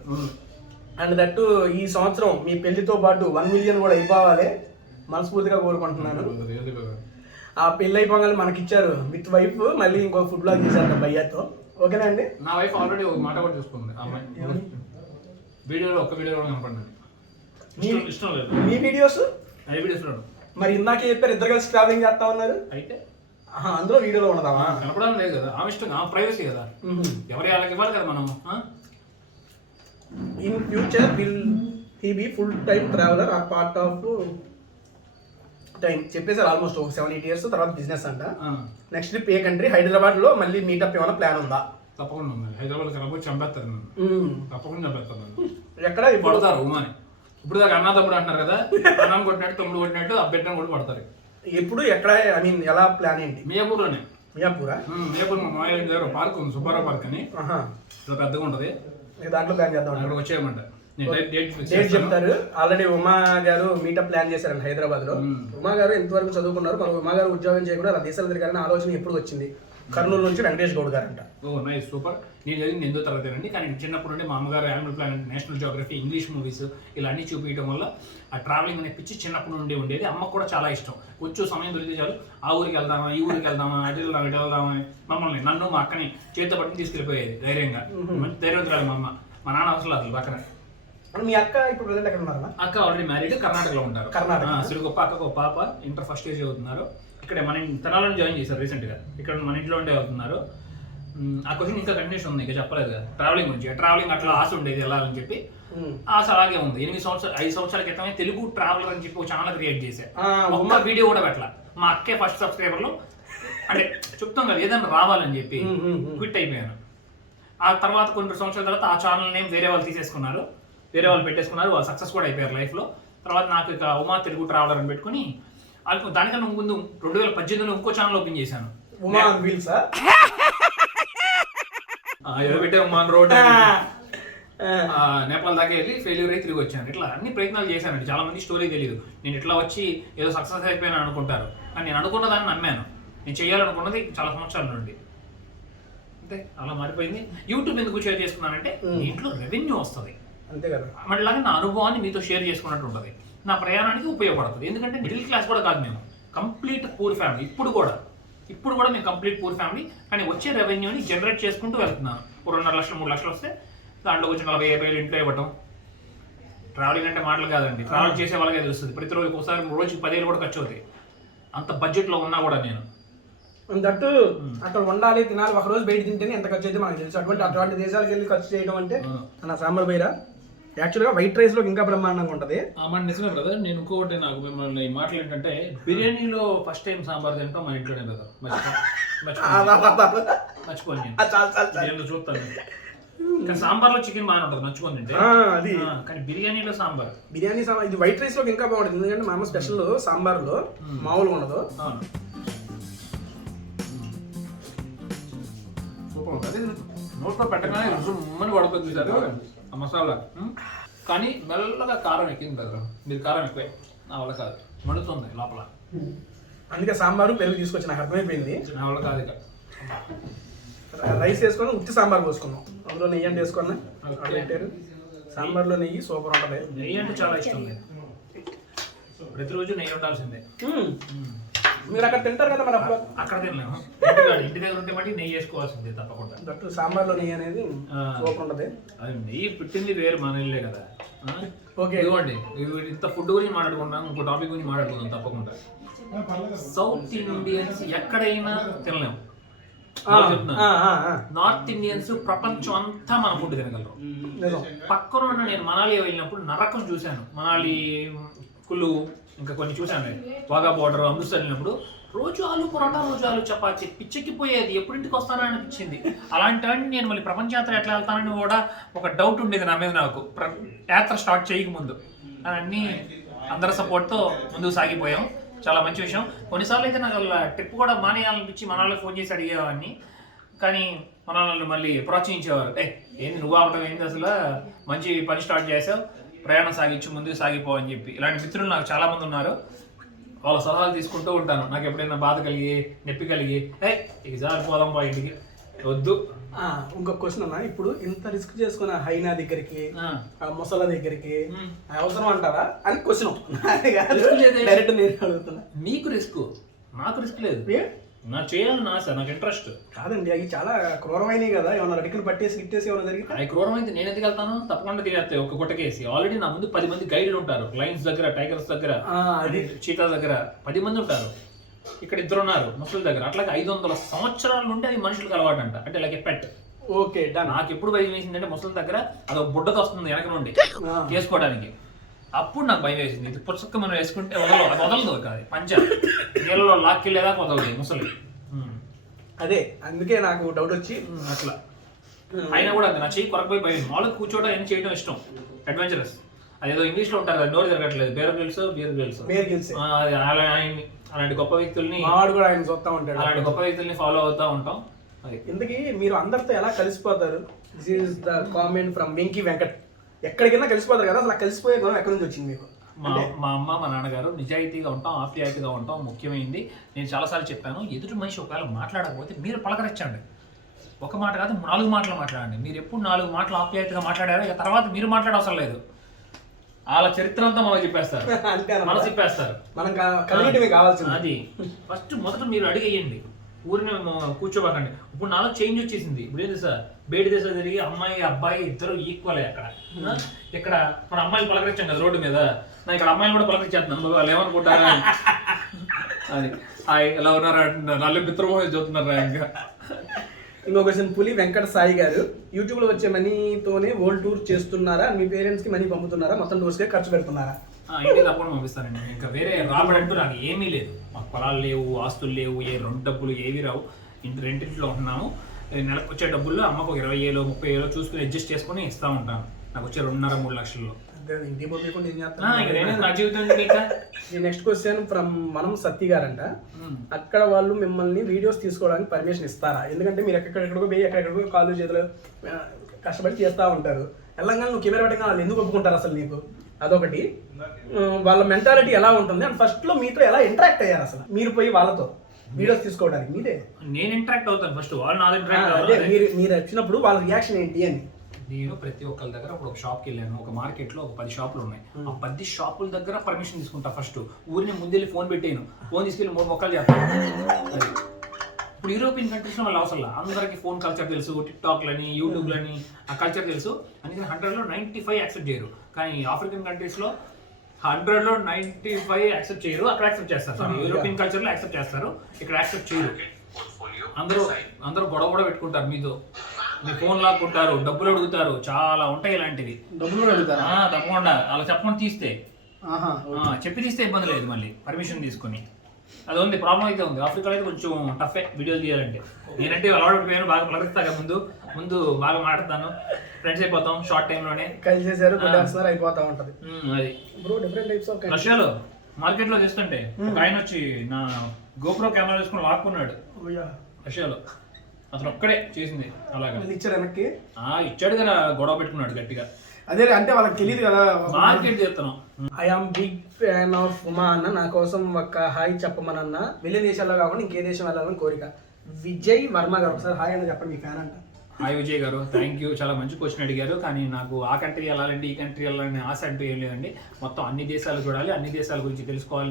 అండ్ దట్టు ఈ సంవత్సరం మీ పెళ్లితో పాటు 1 million కూడా అయిపోవాలి మనస్ఫూర్తిగా కోరుకుంటున్నాను. ఆ పెళ్లి అయిపోగానే మనకి ఇచ్చారు విత్ వైఫ్, మళ్ళీ ఇంకో ఫుడ్ బ్లాగ్ చేశారు భయ్యాతో. ఓకేనా అండి? నా వైఫ్ ఆల్రెడీ ఒక మాట కూడా చూసుకుంది. అమ్మాయి వీడియోలో ఒక్క వీడియో కూడా కనపడినాను. ఇష్టం లేదు మీ వీడియోస్ వీడియోస్ మరి ఇందాకే చెప్పారు ఇద్దరు కలిసి ట్రావెలింగ్ చేస్తా ఉన్నారు. అయితే అందులో వీడియోలో ఉన్నదామా? కనపడం లేదు కదా, ఆమె ఇష్టం, ఆమె ప్రైవసీ కదా, ఎవరి వాళ్ళకి ఇవ్వాలి కదా మనం. In future will he be full time traveller ఆ పార్ట్ ఆఫ్ టైం చెప్పేసారు. ఆల్మోస్ట్ ఒక 7-8 years తర్వాత బిజినెస్ అంట. నెక్స్ట్ ట్రిప్ ఏ కంట్రీ? హైదరాబాద్ లో మళ్ళీ మీటప్ ఏమైనా ప్లాన్ ఉందా? తప్పకుండా ఉంది. హైదరాబాద్ కనబోయి చంపేస్తారు నన్ను, తప్పకుండా చంపేస్తారు నన్ను. ఎక్కడ పడతారు ఉమాని. ఇప్పుడు దాకా అన్న తమ్ముడు అంటున్నారు కదా, అన్నం కొట్టినట్టు తమ్ముడు కొట్టినట్టు ఆ బిడ్డను కూడా పడతారు. ఎప్పుడు ఎక్కడ? ఐ మీన్ ఎలా ప్లాన్ ఏంటి? మియాపూర్లోనే. మియాపూరా? మియాపూర్ మా మాయ దగ్గర పార్క్ ఉంది, సుబ్బారావు పార్క్ అని, చాలా పెద్దగా ఉంటుంది. దాంట్లో ప్లాన్ చేద్దాం. అక్కడ వచ్చేయమంట, డేట్ చెప్తారు. ఆల్రెడీ ఉమా గారు మీటప్ ప్లాన్ చేశారండి హైదరాబాద్ లో. ఉమా గారు ఎంతవరకు చదువుకున్నారు, మరి ఉమా గారు ఉద్యోగం చేయకుండా అలా దేశాలు తిరగాలని ఆలోచన ఎప్పుడు వచ్చింది? కర్నూలు నుంచి వెంకటేష్ గౌడ్ గారు అంట. ఓ నైస్, సూపర్. నేను చదివింది 8వ తరగతి అండి, కానీ చిన్నప్పుడు నుండి మా అమ్మగారు annual plan, national Geography, English movies ఇలా అన్ని చూపించడం వల్ల ఆ ట్రావెలింగ్ అనే పిచ్చి చిన్నప్పటి నుండి ఉండేది. అమ్మకు కూడా చాలా ఇష్టం. కొంచెం సమయం దొరికితే చాలు ఆ ఊరికి వెళ్దామా, ఈ ఊరికి వెళ్దామా, అటు వెళ్దామా, ఇటు వెళ్దామా, మమ్మల్ని నన్ను మా అక్కని చేతితో పట్టుకుని తీసుకెళ్ళిపోయేది ధైర్యంగా. మంచి ధైర్యవంతురాలు మా అమ్మ. మా నాన్న అవసరం అసలు పక్కన. మీ అక్క ఇప్పుడు ప్రజెంట్ ఎక్కడ ఉన్నారా? అక్క ఆల్రెడీ మ్యారీడ్, కర్ణాటకలో ఉంటారు. కర్ణాటక. సిరుగొప్ప అక్కకు ఒక పాప, ఇంటర్ ఫస్ట్ ఇయర్ చదువుతున్నారు. ఇక్కడ మన తెనాలను జాయిన్ చేశారు రీసెంట్గా, ఇక్కడ మన ఇంట్లో ఉండే అవుతున్నారు. ఆ క్వశ్చన్ ఇంకా కంటిన్యూషన్ ఉంది, ఇంకా చెప్పలేదు కదా ట్రావెలింగ్ గురించి. ట్రావెలింగ్ అట్లా ఆశ ఉండేది వెళ్ళాలని చెప్పి, ఆశ అలాగే ఉంది. 5 సంవత్సరాల క్రితమే తెలుగు ట్రావెలర్ అని చెప్పి ఒక ఛానల్ క్రియేట్ చేశారు. ఒక్క వీడియో కూడా పెట్టాల. మా అక్కే ఫస్ట్ సబ్స్క్రైబర్లు. అంటే చెప్తాం కదా ఏదైనా రావాలని చెప్పి క్విట్ అయిపోయాను. ఆ తర్వాత కొన్ని సంవత్సరాల తర్వాత ఆ ఛానల్ నేమ్ వేరే వాళ్ళు తీసేసుకున్నారు, వేరే వాళ్ళు పెట్టేసుకున్నారు. వాళ్ళు సక్సెస్ కూడా అయిపోయారు లైఫ్లో. తర్వాత నాకు ఇక ఉమా తెలుగు ట్రావెలర్ అని పెట్టుకుని, దానికన్నా ముందు 2018లో ఇంకో ఛానల్ ఓపెన్ చేశాను. ఉమా వీల్సా ఏదో పెట్టే ఉమా రోడ్. నేపాల్ దాకా వెళ్ళి ఫెయిల్యూర్ అయి తిరిగి వచ్చాను. ఇట్లా అన్ని ప్రయత్నాలు చేశానండి. చాలా మంది స్టోరీ తెలియదు. నేను ఇట్లా వచ్చి ఏదో సక్సెస్ అయిపోయాను అనుకుంటారు, కానీ నేను అనుకున్న దాన్ని నమ్మాను. నేను చేయాలనుకున్నది చాలా సంవత్సరాల నుండి. అంతే, అలా మారిపోయింది. యూట్యూబ్ ఎందుకు షేర్ చేసుకున్నానంటే దీంట్లో రెవెన్యూ వస్తుంది, అంతే కదా. మళ్ళీ నా అనుభవాన్ని మీతో షేర్ చేసుకున్నట్టు ఉంటుంది, నా ప్రయాణానికి ఉపయోగపడుతుంది. ఎందుకంటే మిడిల్ క్లాస్ కూడా కాదు మేము, కంప్లీట్ పూర్ ఫ్యామిలీ. ఇప్పుడు కూడా మేము కంప్లీట్ పూర్ ఫ్యామిలీ, కానీ వచ్చే రెవెన్యూని జనరేట్ చేసుకుంటూ వెళ్తున్నాను. 2.5 లక్షలు 3 లక్షలు వస్తే దాంట్లో వచ్చి 40,000 ఇంట్లో ఇవ్వటం. ట్రావెలింగ్ అంటే మాటలు కాదండి, ట్రావెల్ చేసే వాళ్ళకే తెలుస్తుంది. ప్రతిరోజు ఒకసారి రోజుకి 10,000 కూడా ఖర్చు అవుతాయి. అంత బడ్జెట్లో ఉన్నా కూడా నేను దట్టు అక్కడ వండాలి, తినాలి. ఒక రోజు బయట తింటేనే ఎంత ఖర్చు అయితే మనకు తెలుసు. అటువంటి దేశాలకు వెళ్ళి ఖర్చు చేయడం అంటే నా సాంబార్ బైరా యాక్చువల్గా వైట్ రైస్ లో ఇంకా బ్రహ్మాండంగా ఉంటది. నిజమే బ్రదర్. నేను ఇంకొకటి, నాకు మిమ్మల్ని ఈ మాటలు ఏంటంటే, బిర్యానీలో ఫస్ట్ టైం సాంబార్ తింటాం మా ఇంట్లోనే బ్రదర్. మర్చిపోయి చూస్తాను. కానీ సాంబార్లో చికెన్ బాగానే ఉంటుంది నచ్చుకొని తింటే, కానీ బిర్యానీలో సాంబార్ ఇది వైట్ రైస్ లో ఇంకా బాగుంటుంది. ఎందుకంటే మా అమ్మ స్పెషల్ సాంబార్ లో మామూలుగా ఉండదు. సూపర్ ఉంటుంది. నోట్లో పెట్టగానే రుమ్మని పడుతుంది చూసారు ఆ మసాలా. కానీ మెల్లగా కారం ఎక్కింది కదా, మీరు కారం ఎక్కువే, నా వల్ల కాదు, మండుతుంది లోపల. అందుకే సాంబారు పెరుగు తీసుకొచ్చి నాకు అర్థమైపోయింది. నా వల్ల కాదు. ఇక రైస్ వేసుకొని ఉత్తి సాంబార్ పోసుకున్నాం, అందులో నెయ్యి అంటే వేసుకున్నా పెట్టారు. సాంబార్లో నెయ్యి సూపర్ ఉంటుంది. నెయ్యి అంటే చాలా ఇష్టం. ప్రతిరోజు నెయ్యి ఉండాల్సిందే. మీరు అక్కడ తింటారు కదా, మరి అక్కడ తినలేము. ఇంటి దగ్గర ఉంటే మట్టి నెయ్యి వేసుకోవాల్సిందే తప్పకుండా. దట్టు సాంబార్లో నెయ్యి అనేది సూపర్ ఉంటుంది. అది నెయ్యి పుట్టింది వేరు, మన ఇల్లే కదా. ఓకే, ఇదిగోండి, ఇంత ఫుడ్ గురించి మాట్లాడుకుంటాం, ఇంకో టాపిక్ గురించి మాట్లాడుకుందాం తప్పకుండా. సౌత్ ఇండియన్స్ ఎక్కడైనా తినలేము, నార్త్ ఇండియన్స్ ప్రపంచం అంతా మన ఫుడ్ తినగలరు. పక్కన ఉన్న నేను మనాలి వెళ్ళినప్పుడు నరకం చూశాను. మనాలి, కులు, ఇంకా కొన్ని చూశాను. వాగా బోర్డర్, అమృత్సర్ వెళ్ళినప్పుడు రోజు ఆలు పొరోటా, రోజు ఆలు చపాతి, పిచ్చెక్కిపోయేది. ఎప్పుడింటికి వస్తానని అనిపించింది. అలాంటి నేను మళ్ళీ ప్రపంచ యాత్ర ఎట్లా వెళ్తానని కూడా ఒక డౌట్ ఉండేది నా మీద. నాకు యాత్ర స్టార్ట్ చేయకముందు అన్నీ అందరి సపోర్ట్తో ముందుకు సాగిపోయాం. చాలా మంచి విషయం. కొన్నిసార్లు అయితే నాకు ట్రిప్ కూడా మానేయాలనిపించి మన వాళ్ళకి ఫోన్ చేసి అడిగేవాడిని, కానీ మన వాళ్ళు మళ్ళీ ప్రోత్సహించేవారు. ఏంది నువ్వు అవడం ఏంది, అసలు మంచి పని స్టార్ట్ చేసావు, ప్రయాణం సాగించి ముందుకు సాగిపోవని చెప్పి. ఇలాంటి మిత్రులు నాకు చాలా మంది ఉన్నారు. వాళ్ళ సలహాలు తీసుకుంటూ ఉంటాను. నాకు ఎప్పుడైనా బాధ కలిగి, నొప్పి కలిగి, ఇక జారిపోదాం బా ఇంటికి, వద్దు. ఇంకొక క్వశ్చన్ అన్నా, ఇప్పుడు ఇంత రిస్క్ చేసుకున్న హైనా దగ్గరికి, ముసల దగ్గరికి అవసరం అంటారా అని క్వశ్చన్. డైరెక్ట్ నేను అడుగుతున్నా. మీకు రిస్క్, నాకు రిస్క్ లేదు. నాకు చేయాలని ఆశ, నాకు ఇంట్రెస్ట్. కాదండి అవి చాలా క్రూరమైనవి కదా, ఏమన్నా అడిగిన పట్టేసి గిట్టేసి ఏమైనా జరిగితే అవి క్రూరమైతే నేను ఎందుకు వెళ్తాను? తప్పకుండా తినేస్తాయి ఒక గుట్టకేసి. ఆల్రెడీ నా ముందు 10 మంది గైడ్లు ఉంటారు, లైన్స్ దగ్గర, టైగర్స్ దగ్గర, అది చీతా దగ్గర 10 మంది ఉంటారు. ఇక్కడ 2 ఉన్నారు ముసలి దగ్గర. అట్లాగే 500 సంవత్సరాల నుండి అది మనుషులకు అలవాటు అంట, అంటే లైక్ పెట్. Okay done. నాకు ఎప్పుడు భయం వేసిందంటే ముసలి దగ్గర అదొక బుడ్డతో వస్తుంది వెనక నుండి చేసుకోవడానికి. అప్పుడు నాకు భయం వేసింది. ఇది పుచ్చక్క మనం వేసుకుంటే వదలదు కాదు, పంచ నీళ్ళలో లాక్కెళ్ళేదా వదలదు ముసలి. అదే అందుకే నాకు డౌట్ వచ్చి అట్లా అయినా కూడా అంతే, నా చెయ్యి కొరకపోయి భయం. మామూలుగా కూర్చోవడం ఏం చేయడం ఇష్టం, అడ్వెంచరస్. అదేదో ఇంగ్లీష్ లో ఉంటారు కదా, నోరు తిరగట్లేదు, బియర్ గ్రిల్స్. అలాంటి గొప్ప వ్యక్తుల్ని, మావాడు కూడా ఆయన చూస్తా ఉంటాడు, అలాంటి గొప్ప వ్యక్తుల్ని ఫాలో అవుతా ఉంటాం. అది ఇంతకీ మీరు అందరితో ఎలా కలిసిపోతారు? This is the comment from Venky Venkat. ఎక్కడికైనా కలిసిపోతారు కదా, అసలు కలిసిపోయే గుణం ఎక్కడి నుంచి వచ్చింది మీకు? మా అమ్మ మా నాన్నగారు నిజాయితీగా ఉంటాం, ఆప్యాయతగా ఉంటాం. ముఖ్యమైనది నేను చాలాసార్లు చెప్పాను, ఎదుటి మనిషి ఒకవేళ మాట్లాడకపోతే మీరు పలకరించండి. ఒక మాట కాదు 4 మాటలు మాట్లాడండి. మీరు ఎప్పుడు 4 మాటలు ఆప్యాయతగా మాట్లాడారో ఇక తర్వాత మీరు మాట్లాడవసరం లేదు. వాళ్ళ చరిత్ర అంతా మనకు చెప్పేస్తారు, మనసు చెప్పేస్తారు. మనం కలిగటమే కావాల్సింది. అది ఫస్ట్ మొదట మీరు అడిగేయండి, ఊరిని కూర్చోబకండి. ఇప్పుడు నాలో చేంజ్ వచ్చేసింది. ఇప్పుడు ఏంటి సార్, బయట దేశం తిరిగి అమ్మాయి అబ్బాయి ఇద్దరు ఈక్వలే. అక్కడ ఇక్కడ మన అమ్మాయిలు పలకరించాం కదా రోడ్డు మీద, నా ఇక్కడ అమ్మాయిలు కూడా పలకరించేస్తున్నాను. వాళ్ళు ఏమనుకుంటారా అది ఎలా ఉన్నారా అంటున్నారు, నల్లు మిత్రమోహి చూస్తున్నారా. ఇంకా ఇంకో క్వశ్చన్, పులి వెంకట సాయి గారు, యూట్యూబ్ లో వచ్చే మనీతోనే వరల్డ్ టూర్ చేస్తున్నారా? మీ పేరెంట్స్ కి మనీ పంపుతున్నారా? మొత్తం టూర్స్ కే ఖర్చు పెడుతున్నారా? ఇంటికి తప్పకుండా పంపిస్తానండి. ఇంకా వేరే రాబడి అంటూ నాకు ఏమీ లేదు. మాకు పొలాలు లేవు, ఆస్తులు లేవు, ఏ 2 డబ్బులు ఏవి రావు. రెండింటిలో ఉంటున్నాము. నెలకు వచ్చే డబ్బుల్లో అమ్మకు 20,000 30,000 చూసుకుని అడ్జస్ట్ చేసుకుని ఇస్తూ ఉంటాను. నాకు వచ్చే 2.5-3 లక్షల్లో. నెక్స్ట్ క్వశ్చన్ ఫ్రమ్ మనం సత్తి గారంట. అక్కడ వాళ్ళు మిమ్మల్ని వీడియోస్ తీసుకోవడానికి పర్మిషన్ ఇస్తారా? ఎందుకంటే మీరు ఎక్కడెక్కడికో పోయి ఎక్కడెక్కడికో కాళ్ళు చేతులు కష్టపడి చేస్తూ ఉంటారు. తెలంగాణ నువ్వు కెమెరా పెట్టగా వాళ్ళు ఎందుకు ఒప్పుకుంటారు అసలు నీకు? అదొకటి. వాళ్ళ మెంటాలిటీ ఎలా ఉంటుంది అండ్ ఫస్ట్ లో మీతో ఎలా ఇంటరాక్ట్ అయ్యారు అసలు మీరు పోయి వాళ్ళతో వీడియోస్ తీసుకోవడానికి? మీరే నేను ఇంటరాక్ట్ అవుతాను ఫస్ట్, వాళ్ళు నా మీరు వచ్చినప్పుడు వాళ్ళ రియాక్షన్ ఏంటి అని. నేను ప్రతి ఒక్కరి దగ్గర ఇప్పుడు ఒక షాప్కి వెళ్ళాను, ఒక మార్కెట్లో ఒక 10 షాపులు ఉన్నాయి. ఆ 10 షాపుల దగ్గర పర్మిషన్ తీసుకుంటా ఫస్ట్. ఊరిని ముందెళ్ళి ఫోన్ పెట్టాను, ఫోన్ తీసుకెళ్ళి 3 మొక్కలు చేస్తాను. ఇప్పుడు యూరోపియన్ కంట్రీస్లో వాళ్ళు అవసరం అందరికీ ఫోన్ కల్చర్ తెలుసు, టిక్టాక్లని యూట్యూబ్లని ఆ కల్చర్ తెలుసు. అందుకని 100లో 95 యాక్సెప్ట్ చేయరు. కానీ ఆఫ్రికన్ కంట్రీస్లో 100లో 95 యాక్సెప్ట్ చేయరు, అక్కడ యాక్సెప్ట్ చేస్తారు. యూరోపియన్ కల్చర్లో యాక్సెప్ట్ చేస్తారు, ఇక్కడ యాక్సెప్ట్ చేయరు. అందరూ గొడవ కూడా పెట్టుకుంటారు మీతో, మీ ఫోన్ లాక్కుంటారు, డబ్బులు అడుగుతారు, చాలా ఉంటాయి ఇలాంటివి. డబ్బులు అడుగుతారు తప్పకుండా. అలా చెప్పకుండా తీస్తే చెప్పి తీస్తే ఇబ్బంది లేదు, మళ్ళీ పర్మిషన్ తీసుకుని. అది ఉంది, ప్రాబ్లం అయితే ఉంది. ఆఫ్రికాలో అయితే కొంచెం టఫే వీడియోలు తీయాలంటే. నేనంటే అలవాటు పోయాను, బాగా పలకరిస్తాగా ముందు బాగా మాట్లాడతాను, ఫ్రెండ్స్ అయిపోతాం షార్ట్ టైంలోనే. కలిసేసారు అయిపోతా ఉంటది. అది డిఫరెంట్ టైప్స్ ఆఫ్ రష్యాలో మార్కెట్లో చేస్తుంటే ఒక ఆయన వచ్చి నా గోప్రో కెమెరా తీసుకుని లాక్కున్నాడు రష్యాలో. అతను ఒక్కడే చేసింది అలాగా. ఇచ్చారు వెనక్కి ఇచ్చాడు కదా, గొడవ పెట్టుకున్నాడు గట్టిగా. అదే అంటే వాళ్ళకి తెలియదు కదా మార్కెట్ చేస్తున్నాం. I am big fan of Uma అన్న, నా కోసం ఒక హాయ్ చెప్పమనన్న. వెళ్ళే దేశాల్లో కాకుండా ఇంకే దేశం వెళ్ళాలని కోరిక. విజయ్ వర్మ గారు ఒకసారి హాయ్ అని చెప్పండి, మీ ఫ్యాన్ అంట. హాయ్ విజయ్ గారు, థ్యాంక్ యూ. చాలా మంచి క్వశ్చన్ అడిగారు. కానీ నాకు ఆ కంట్రీ వెళ్ళాలంటే ఈ కంట్రీ వెళ్ళాలని ఆశ అంటూ ఏం లేదండి. మొత్తం అన్ని దేశాలు చూడాలి, అన్ని దేశాల గురించి తెలుసుకోవాలి.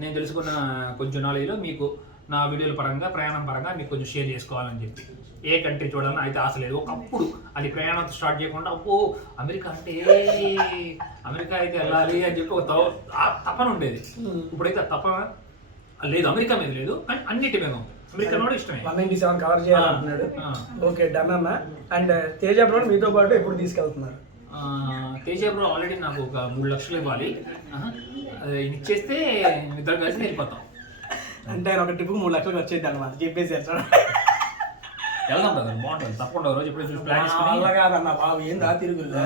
నేను తెలుసుకున్న కొంచెం నాలెడ్జ్లో మీకు నా వీడియోల పరంగా ప్రయాణం పరంగా మీకు కొంచెం షేర్ చేసుకోవాలని చెప్పి. ఏ కంట్రీ చూడాలని అయితే ఆశ లేదు. ఒకప్పుడు అది ప్రయాణం స్టార్ట్ చేయకుండా అమెరికా అంటే అమెరికా అయితే వెళ్ళాలి అని చెప్పి ఒక తపన ఉండేది. ఇప్పుడైతే తపన లేదు, అమెరికా మీద లేదు, కానీ అన్నిటి మీద అమెరికా కూడా ఇష్టమే. 197 కవర్ చేయాలంటున్నాడు. ఓకే డన్ అన్న. అండ్ తేజ బ్రో మీతో పాటు ఎప్పుడు తీసుకెళ్తున్నారు? తేజ బ్రో ఆల్రెడీ నాకు ఒక 3 లక్షలు ఇవ్వాలి, ఇచ్చేస్తే ఇద్దరు కలిసి వెళ్ళిపోతాం. అంటే ఆయన ఒక ట్రిప్కి 3 లక్షలు వచ్చేది అనమాట చెప్పేసి వెళ్దాం కదా, బాగుంటుంది. తప్పకుండా రోజు ఇప్పుడు చూసి ప్లాన్ అలా కాదన్న బాబు, ఏందా తిరుగుల్లో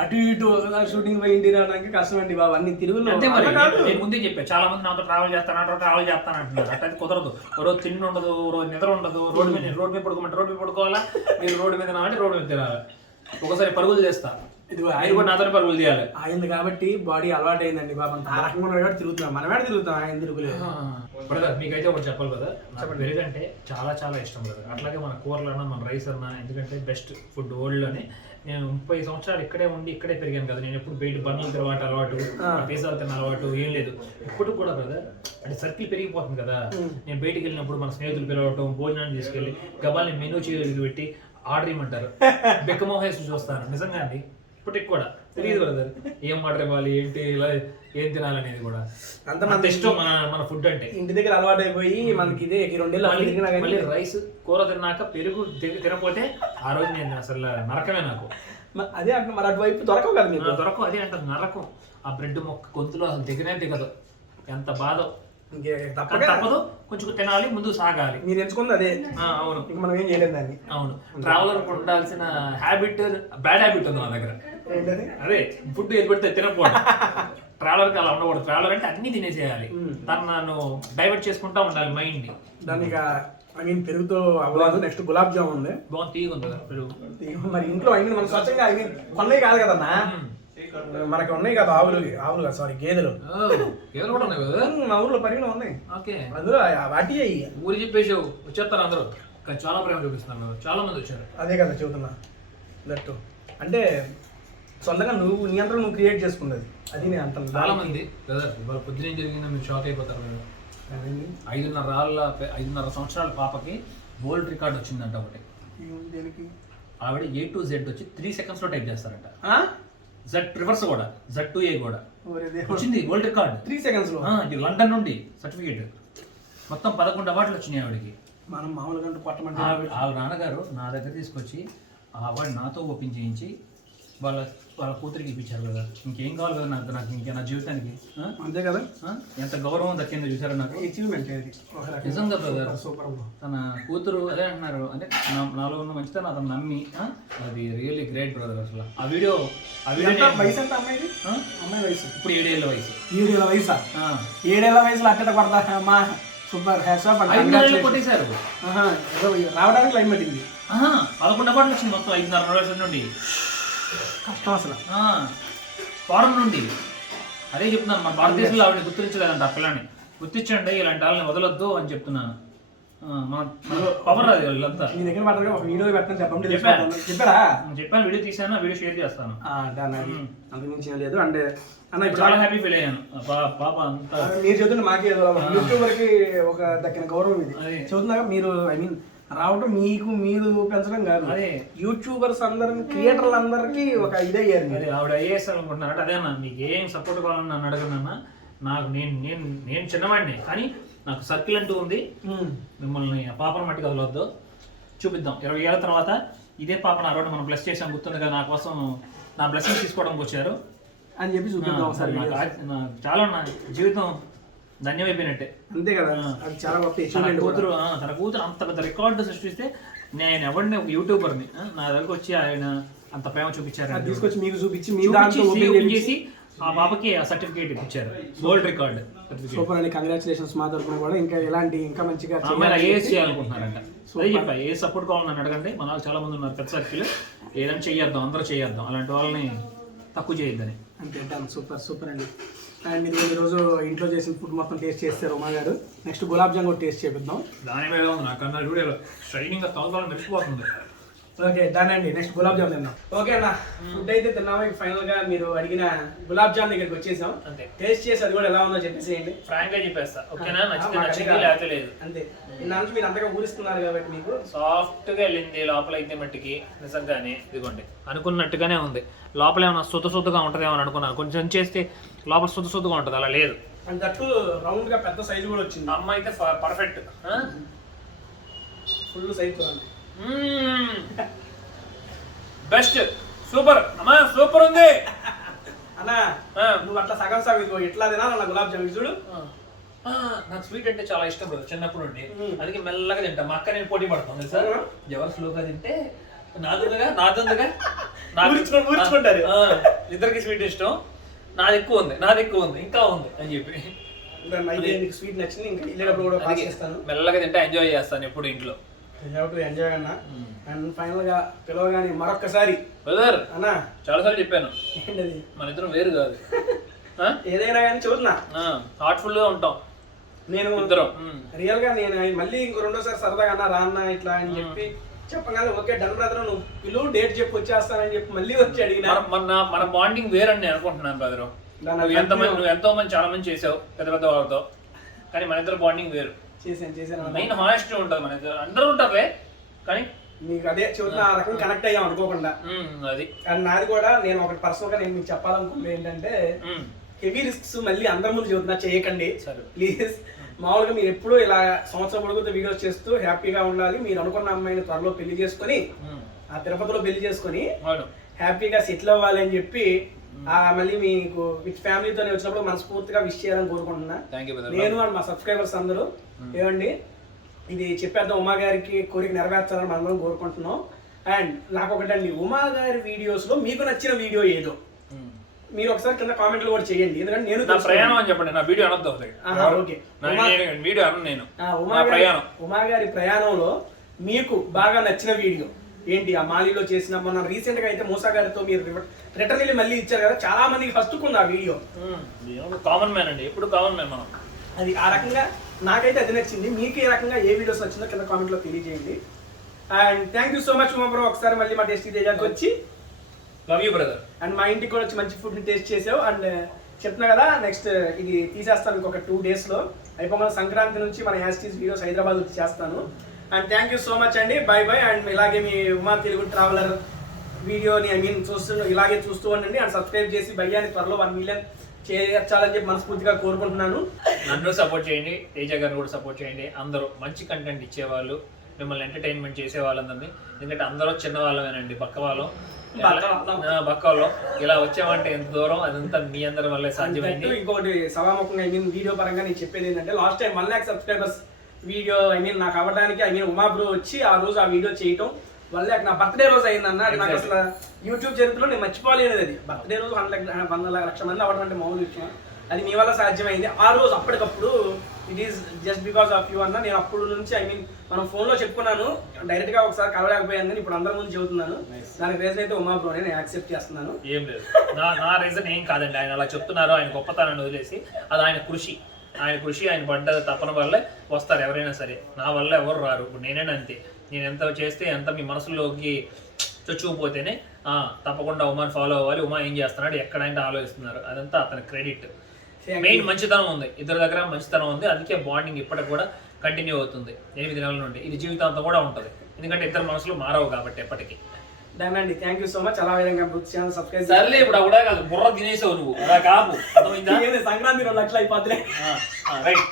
అటు ఇటు ఒకసారి షూటింగ్ పోయి ఇంటి రావడానికి కష్టం అండి బాబు, అన్ని తిరుగుల్లో. నేను ముందే చెప్పాను, చాలా మంది నాతో ట్రావెల్ చేస్తాను అంటున్నారు. అట్లయితే కుదరదు. రోజు తిండి ఉండదు, రోజు నిద్ర ఉండదు. రోడ్డు మీద పడుకోమంటే రోడ్డు మీద పడుకోవాలా, మీరు రోడ్డు మీద అంటే రోడ్డు మీద తినాలి. ఒకసారి పరుగులు చేస్తా, ఇదిగో ఆయన కూడా నాతో పరుగులు తీయాలి. అయింది కాబట్టి బాడీ అలవాటు అయిందండి బాబా. ఆ రకంగా ఉన్నాడు తిరుగుతున్నాం, మనం ఏడ తిరుగుతాం, ఆయన తిరుగులేదు. బ్రదర్ మీకైతే ఒకటి చెప్పాలి కదా, నాకు పెరుగు అంటే చాలా చాలా ఇష్టం బ్రదర్. అట్లాగే మన కూరలన్నా మన రైస్ అన్నా, ఎందుకంటే బెస్ట్ ఫుడ్ వరల్డ్లోనే. నేను 30 సంవత్సరాలు ఇక్కడే ఉండి ఇక్కడే పెరిగాను కదా. నేను ఎప్పుడు బయట బండ్లు తిరగట అలవాటు, పిజ్జాలు తిన్న అలవాటు ఏం లేదు. ఇప్పుడు కూడా బ్రదర్ అంటే సర్కిల్ పెరిగిపోతుంది కదా. నేను బయటికి వెళ్ళినప్పుడు మన స్నేహితులు పిలవటం, భోజనాన్ని తీసుకెళ్ళి గబాల్ని మెనూ చేయడానికి పెట్టి ఆర్డర్ ఇవ్వమంటారు. బెక్కమోహేసి చూస్తాను నిజంగా అండి. ఇప్పటికి కూడా తెలియదు బ్రదర్ ఏం ఆర్డర్ ఇవ్వాలి, ఏంటి ఇలా ఏం తినాలనేది కూడా. అంత ఇష్టం మన ఫుడ్ అంటే. ఇంటి దగ్గర అలవాటు అయిపోయి మనకి ఇదే 2 ఏళ్ళు మళ్ళీ రైస్ కూర తిన్నాక పెరుగు తినకపోతే ఆ రోజు నేను అసలు నరకమే నాకు. అదే అంటే మరి అటువైపు దొరకవు కదా మీకు. దొరకవు, అదే అంటారు నరకం. ఆ బ్రెడ్ మొక్క గొంతులో అసలు దిగదు. ఎంత బాధో. తప్పదు, కొంచెం తినాలి, ముందు సాగాలి. మీరు ఎంచుకుంది అదే. అవును, ఇంక మనం ఏం చేయలేదు దాన్ని. అవును. ట్రావెలర్ ఉండాల్సిన హ్యాబిట్, బ్యాడ్ హ్యాబిట్ ఉంది నా దగ్గర. అదే ఫుడ్ ఏది పెడితే తినకపోవడం. ట్రావెలర్కి అలా ఉండకూడదు. ట్రావెలర్ అంటే అన్ని తినేసేయాలి. నన్ను డైవర్ట్ చేసుకుంటా ఉండాలి మైండ్ ని. దాన్ని పెరుగుతో అవ్వలేదు. నెక్స్ట్ గులాబ్ జామ్ ఉంది, బాగుంది, తీగ ఉంది కదా పెరుగు. మరి ఇంట్లో మన స్వచ్ఛంగా కొన్నవి కాదు కదన్నా, మనకి ఉన్నాయి కదా ఆవులు కదా, సారీ గేదెలు కూడా ఉన్నాయి కదా మా ఊర్లో పరిగణ ఉన్నాయి. ఓకే, అందులో వాటి ఊరు చెప్పేసి వచ్చేస్తారు అందరూ. కానీ చాలా ప్రేమ చూపిస్తున్నారు, చాలా మంది వచ్చారు. అదే కదా చెబుతున్నా. దట్టు అంటే సొంతంగా నీ అంతా నువ్వు క్రియేట్ చేసుకున్నది అది నేను అంటాను. చాలా మంది బ్రదర్ ఇవాళ పొద్దున ఏం జరిగిందో మీరు షాక్ అయిపోతారు. మీరు 5.5 సంవత్సరాల పాపకి వరల్డ్ రికార్డ్ వచ్చిందంట ఒకటి. ఆవిడ A to Z వచ్చి 3 seconds లో టైప్ చేస్తారంట. Z రివర్స్ కూడా, Z2A కూడా వచ్చింది వరల్డ్ రికార్డ్ 3 seconds లో. ఇది లండన్ నుండి సర్టిఫికేట్. మొత్తం 11 అవార్డులు వచ్చినాయి ఆవిడకి. మనం మామూలుగా కొట్టమంటే వాళ్ళ నాన్నగారు నా దగ్గర తీసుకొచ్చి ఆ అవార్డు నాతో ఓపెన్ చేయించి వాళ్ళ కూతురికి ఇప్పించారు కదా. ఇంకేం కావాలి కదా నాకు ఇంకా నా జీవితానికి. అంతే కదా, ఎంత గౌరవం దక్కిందో చూసారా నాకు. అచీవ్మెంట్ నిజంగా బ్రదర్. సూపర్. తన కూతురు అదే అంటున్నారు, అంటే నాలో ఉన్న మంచితనం అతను నమ్మి, అది రియల్లీ గ్రేట్ బ్రదర్. అసలు ఆ వీడియో వయసు ఎంత అమ్మాయి? అమ్మాయి వయసు ఇప్పుడు 7 ఏళ్ళ వయసు. 7 ఏళ్ళ వయసా? 7 ఏళ్ళ వయసులో అట్ట కొడతా అమ్మా. Super, hats off. కొట్టేశారు. రావడానికి లైన్ పట్టింది. 11 అవార్డులు వచ్చింది మొత్తం 5.5 రోజుల నుండి. కష్టం అసలు ఫారెన్ నుండి. అదే చెప్తున్నాను, మన భారతదేశంలో ఆవిడని గుర్తించలేదంట. ఆ పిల్లని గుర్తించండి, ఇలాంటి వాళ్ళని వదలొద్దు అని చెప్తున్నాను. పవర్ అది వీళ్ళంతా. మీ దగ్గర మాట్లాడి ఒక వీడియో పెట్టని చెప్పారా? చెప్పాను, వీడియో తీసాను, వీడియో షేర్ చేస్తాను. అంతకుమించి లేదు అంటే అన్న చాలా హ్యాపీ ఫీల్ అయ్యాను. పాప అంతా మీరు చెబుతుంటే మాకే యూట్యూబర్ కి ఒక దక్కిన గౌరవం ఇది చెబుతున్నాగా. మీరు రావటం మీకు మీరు పెంచడం కాదు, అదే యూట్యూబర్స్ అందరికి, క్రియేటర్లు అందరికి ఒక ఇదయ్యారు. ఆవిడ IAS అనుకుంటున్నారట. అదే అన్న, మీకు ఏం సపోర్ట్ కావాలని నన్ను అడగనన్నా. నాకు నేను చిన్నవాడిని, కానీ నాకు సర్కిల్ అంటూ ఉంది. మిమ్మల్ని పాపను మట్టి కదలవద్దు, చూపిద్దాం. 20 ఏళ్ళ తర్వాత ఇదే పాపను ఆ రోడ్డు మనం బ్లెస్ చేసాం, గుర్తుంది కదా. నా కోసం నా బ్లెస్సింగ్ తీసుకోవడానికి వచ్చారు అని చెప్పి చూపిద్దాం ఒకసారి. చాలా నా జీవితం ధన్యమైపోయినట్టే. అంతే కదా, అది చాలా గొప్ప. తన కూతురు అంత పెద్ద రికార్డు సృష్టిస్తే నేను ఎవరిని ఒక యూట్యూబర్ని నా దగ్గరకు వచ్చి ఆయన అంత ప్రేమ చూపించారు. తీసుకొచ్చి మీకు చూపించి చేసి ఆ బాబాకి ఆ సర్టిఫికేట్ ఇచ్చారు, వరల్డ్ రికార్డ్. సూపర్ అండి, కంగ్రాచులేషన్స్ మా తరపున కూడా. ఇంకా మంచిగా IAS చేయాలనుకుంటున్నారంట. అదే చెప్పా, ఏ సపోర్ట్ కావాలని అడగండి. మన చాలా మంది ఉన్నారు పెద్ద సర్కిల్. ఏదైనా చెయ్యొద్దాం, అందరూ చేద్దాం, అలాంటి వాళ్ళని తక్కువ చేయొద్దని. అంతే. సూపర్ అండి. అండ్ ఇది ఈరోజు ఇంట్లో చేసిన ఫుడ్ మొత్తం టేస్ట్ చేస్తారు ఉమా గారు. నెక్స్ట్ గులాబ్ జామ్ కూడా టేస్ట్ చేపిద్దాం. దాని మీద ఉంది నాకన్నా వీడియోలో షైనింగ్ తలకాలం మెరిసిపోతుంది. ఓకే డన్ అండి. నెక్స్ట్ గులాబ్ జామ్ తిన్నాం. ఓకే అన్న, ఫుడ్ అయితే తిన్నాము. ఫైనల్ గా మీరు అడిగిన గులాబ్ జామ్ దగ్గరికి వచ్చేసాం. అంతే, టేస్ట్ చేసి అది కూడా ఎలా ఉందో చెప్పేసేయండి. ఫ్రాంక్ గా చెప్పేస్తా, ఓకేనా? నచ్చింది లేకపోతే లేదు. అంతే. దానికి మీరు అంతగా ఊరిస్తున్నారు కాబట్టి మీకు సాఫ్ట్ గా వెళ్ళింది. లోపల అయితే మట్టికి నిజంగానే ఇదిగోండి అనుకున్నట్టుగానే ఉంది. లోపల ఏమైనా సొద్దుగా ఉంటుందేమో అని అనుకున్నాను. కొంచెం చేస్తే లోపల సొద్దుగా ఉంటుంది, అలా లేదు. అండ్ దట్టు రౌండ్ గా పెద్ద సైజు కూడా వచ్చింది. అమ్మ అయితే పర్ఫెక్ట్, ఫుల్ సైజ్ చూడండి. బెస్ట్, సూపర్ అమ్మా, సూపర్ ఉంది అన్నా. నువ్వు అట్లా సగం ఎట్లా తినాలి నా గులాబ్ జామ్ చూడు. నాకు స్వీట్ అంటే చాలా ఇష్టం బ్రదర్, చిన్నప్పుడు నుండి. అందుకే మెల్లగా తింటా. మా అక్క నేను పోటీ పడతాను సార్, ఎవరు స్లోగా తింటే నాదుందిగా ఊర్చుకుంటారు. ఇద్దరికి స్వీట్ ఇష్టం. నాది ఎక్కువ ఉంది ఇంకా ఉంది అని చెప్పి స్వీట్ నచ్చింది. ఇంకా వెళ్ళేటప్పుడు కూడా మెల్లగా తింటే ఎంజాయ్ చేస్తాను ఎప్పుడు ఇంట్లో. హ్యావ్ టు ఎంజాయ్ అన్న. అండ్ ఫైనల్ గా పిలవగానే మరొక్కసారి బ్రదర్ అన్న చాలాసార్లు చెప్పాను ఏంటది మన ఇద్దరం వేరు కాదు. ఏదైనా కానీ చూస్తున్నా హార్ట్ఫుల్ గా ఉంటాం నేను ఇద్దరం. రియల్ గా నేను మళ్ళీ ఇంకో రెండోసారి సరదాగా అన్న రాన్న ఇట్లా అని చెప్పి చెప్పగానే ఓకే డన్ బ్రదర్ నువ్వు పిలువు డేట్ చెప్పి వచ్చేస్తానని చెప్పి మళ్ళీ వచ్చి అడిగిన. మన బాండింగ్ వేరని నేను అనుకుంటున్నాను బ్రదర్. నువ్వు ఎంతో మంది చాలా మంది చేసావు పెద్ద పెద్ద వాళ్ళతో, కానీ మన ఇద్దరు బాండింగ్ వేరు. చేశాను మెయిన్ హానెస్టీ ఉంటుంది మన ఇద్దరు. అందరూ ఉంటారులే కానీ మీకు అదే చూసిన ఆ రకం కనెక్ట్ అయ్యాం అనుకోకుండా. అది అండ్ నాది కూడా నేను ఒకటి పర్సనల్ గా నేను మీకు చెప్పాలనుకుంది ఏంటంటే హెవీ రిస్క్స్ మళ్ళీ అందరి ముందు చెబుతున్నా చేయకండి ప్లీజ్. మామూలుగా మీరు ఎప్పుడూ ఇలా సంవత్సరం పొడుగుతో వీడియోస్ చేస్తూ హ్యాపీగా ఉండాలి. మీరు అనుకున్న అమ్మాయిని త్వరలో పెళ్లి చేసుకొని ఆ తిరుపతిలో పెళ్లి చేసుకొని హ్యాపీగా సెటిల్ అవ్వాలి అని చెప్పి మళ్ళీ మీకు విత్ ఫ్యామిలీతో వచ్చినప్పుడు మనస్ఫూర్తిగా విష్ చేయాలని కోరుకుంటున్నా. నేను అండ్ మా సబ్స్క్రైబర్స్ అందరూ ఏమండి ఇది చెప్పేద్దాం ఉమా గారికి కోరిక నెరవేర్చాలని మనందరం కోరుకుంటున్నాం. అండ్ నాకు ఒకటండి, ఉమా గారి వీడియోస్ లో మీకు నచ్చిన వీడియో ఏదో మీరు ఒకసారి కింద కామెంట్లు కూడా చేయండి. ఎందుకంటే నేను ప్రయాణం అని చెప్పండి, నా వీడియో అనొద్దు. ఓకే వీడియో అన్న నేను ఉమా గారి ప్రయాణంలో మీకు బాగా నచ్చిన వీడియో ఏంటి? ఆ మాలిలో చేసిన మన రీసెంట్ గా అయితే మూసా గారితో మీరు రిటర్న్ వెళ్ళి మళ్ళీ ఇచ్చారు కదా, చాలా మందికి హత్తుకుంది ఆ వీడియో. కామన్ మ్యాన్ అండి, ఎప్పుడు కామన్ మ్యాన్ మనం. అది ఆ రకంగా నాకైతే అది నచ్చింది. మీకు ఏ రకంగా ఏ వీడియోస్ నచ్చిందో కింద కామెంట్ లో తెలియజేయండి. And thank you so much Uma bro, ఒకసారి మళ్ళీ మా టేస్టీ తేజాకి వచ్చి లవ్ యూ బ్రదర్. అండ్ మా ఇంటికి కూడా వచ్చి మంచి ఫుడ్ ని టేస్ట్ చేసావు. అండ్ చెప్తున్నా కదా నెక్స్ట్ ఇది తీసేస్తాను ఇంకొక 2 days లో అయిపోయిన సంక్రాంతి నుంచి మన యాస్టీస్ వీడియోస్ హైదరాబాద్ వచ్చి చేస్తాను. And thank you so much అండి, బై బై. అండ్ ఇలాగే మీ ఉమా తెలుగు ట్రావెలర్ వీడియోని ఇలాగే చూస్తూ ఉండండి. అండ్ సబ్స్క్రైబ్ చేసి భయ్యాని త్వరలో 1 million చేర్చాలని చెప్పి మనస్ఫూర్తిగా కోరుకుంటున్నాను. నన్ను సపోర్ట్ చేయండి, తేజ గారిని కూడా సపోర్ట్ చేయండి. అందరూ మంచి కంటెంట్ ఇచ్చేవాళ్ళు, మిమ్మల్ని ఎంటర్టైన్మెంట్ చేసే వాళ్ళందరినీ. ఎందుకంటే అందరూ చిన్న వాళ్ళమేనండి, బక్క వాళ్ళం. ఇలా వచ్చామంటే ఎంత దూరం, అదంతా మీ అందరి వల్లే సాధ్యమైంది. ఇంకోటి సభాముఖంగా వీడియో పరంగా నేను చెప్పేది ఏంటంటే, last time 1 lakh subscribers video నాకు అవ్వడానికి ఉమా బ్రో వచ్చి ఆ రోజు ఆ వీడియో చేయటం 1 lakh నా బర్త్డే రోజు అయిందన్న. నాకు అసలు యూట్యూబ్ చరిత్రలో నేను మర్చిపోలేనిది అది. బర్త్డే రోజు 1 లక్ష మంది అవ్వడం అంటే మామూలు విషయం. అది మీ వల్ల సాధ్యమైంది ఆ రోజు. అప్పటికప్పుడు it is just because of you అన్న. నేను అప్పుడు నుంచి మనం ఫోన్లో చెప్పుకున్నాను, డైరెక్ట్ గా ఒకసారి కలవలేకపోయాను, కానీ ఇప్పుడు అందరి ముందు చెబుతున్నాను. దానికి రీజన్ అయితే ఉమా బ్రో, నేను యాక్సెప్ట్ చేస్తున్నాను. ఏం లేదు, నా రీజన్ ఏం కాదండి. ఆయన అలా చెప్తున్నారు, ఆయన గొప్పతనాన్ని వదిలేసి. అది ఆయన కృషి, ఆయన పడ్డ తపన వల్లే వస్తారు ఎవరైనా సరే. నా వల్ల ఎవరు రారు. ఇప్పుడు నేనైనా అంతే. నేను ఎంత చేస్తే ఎంత మీ మనసులోకి చొచ్చుకుపోతేనే తప్పకుండా ఉమాని ఫాలో అవ్వాలి. ఉమా ఏం చేస్తున్నాడు, ఎక్కడైనా ఆలోచిస్తున్నారు, అదంతా అతని క్రెడిట్. మెయిన్ మంచితనం ఉంది, ఇద్దరి దగ్గర మంచితనం ఉంది. అందుకే బాండింగ్ ఇప్పటికి కూడా కంటిన్యూ అవుతుంది 8 నెలల నుండి. ఇది జీవితాంతం కూడా ఉంటుంది, ఎందుకంటే ఇద్దరు మనసులు మారవు కాబట్టి ఎప్పటికీ. అండి థ్యాంక్ యూ సో మచ్. అలా విధంగా ఛానల్ సబ్స్క్రైబ్ సర్లే, ఇప్పుడు కూడా కాదు, బుర్ర తినేసావు నువ్వు, అలా కాపు. సంక్రాంతి 2 లక్షలు అయిపోతున్నాయి. రైట్,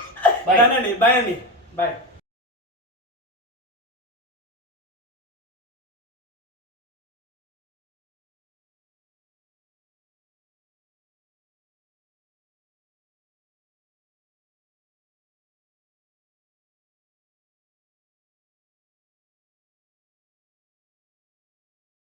బాయ్ అండి, బాయ్.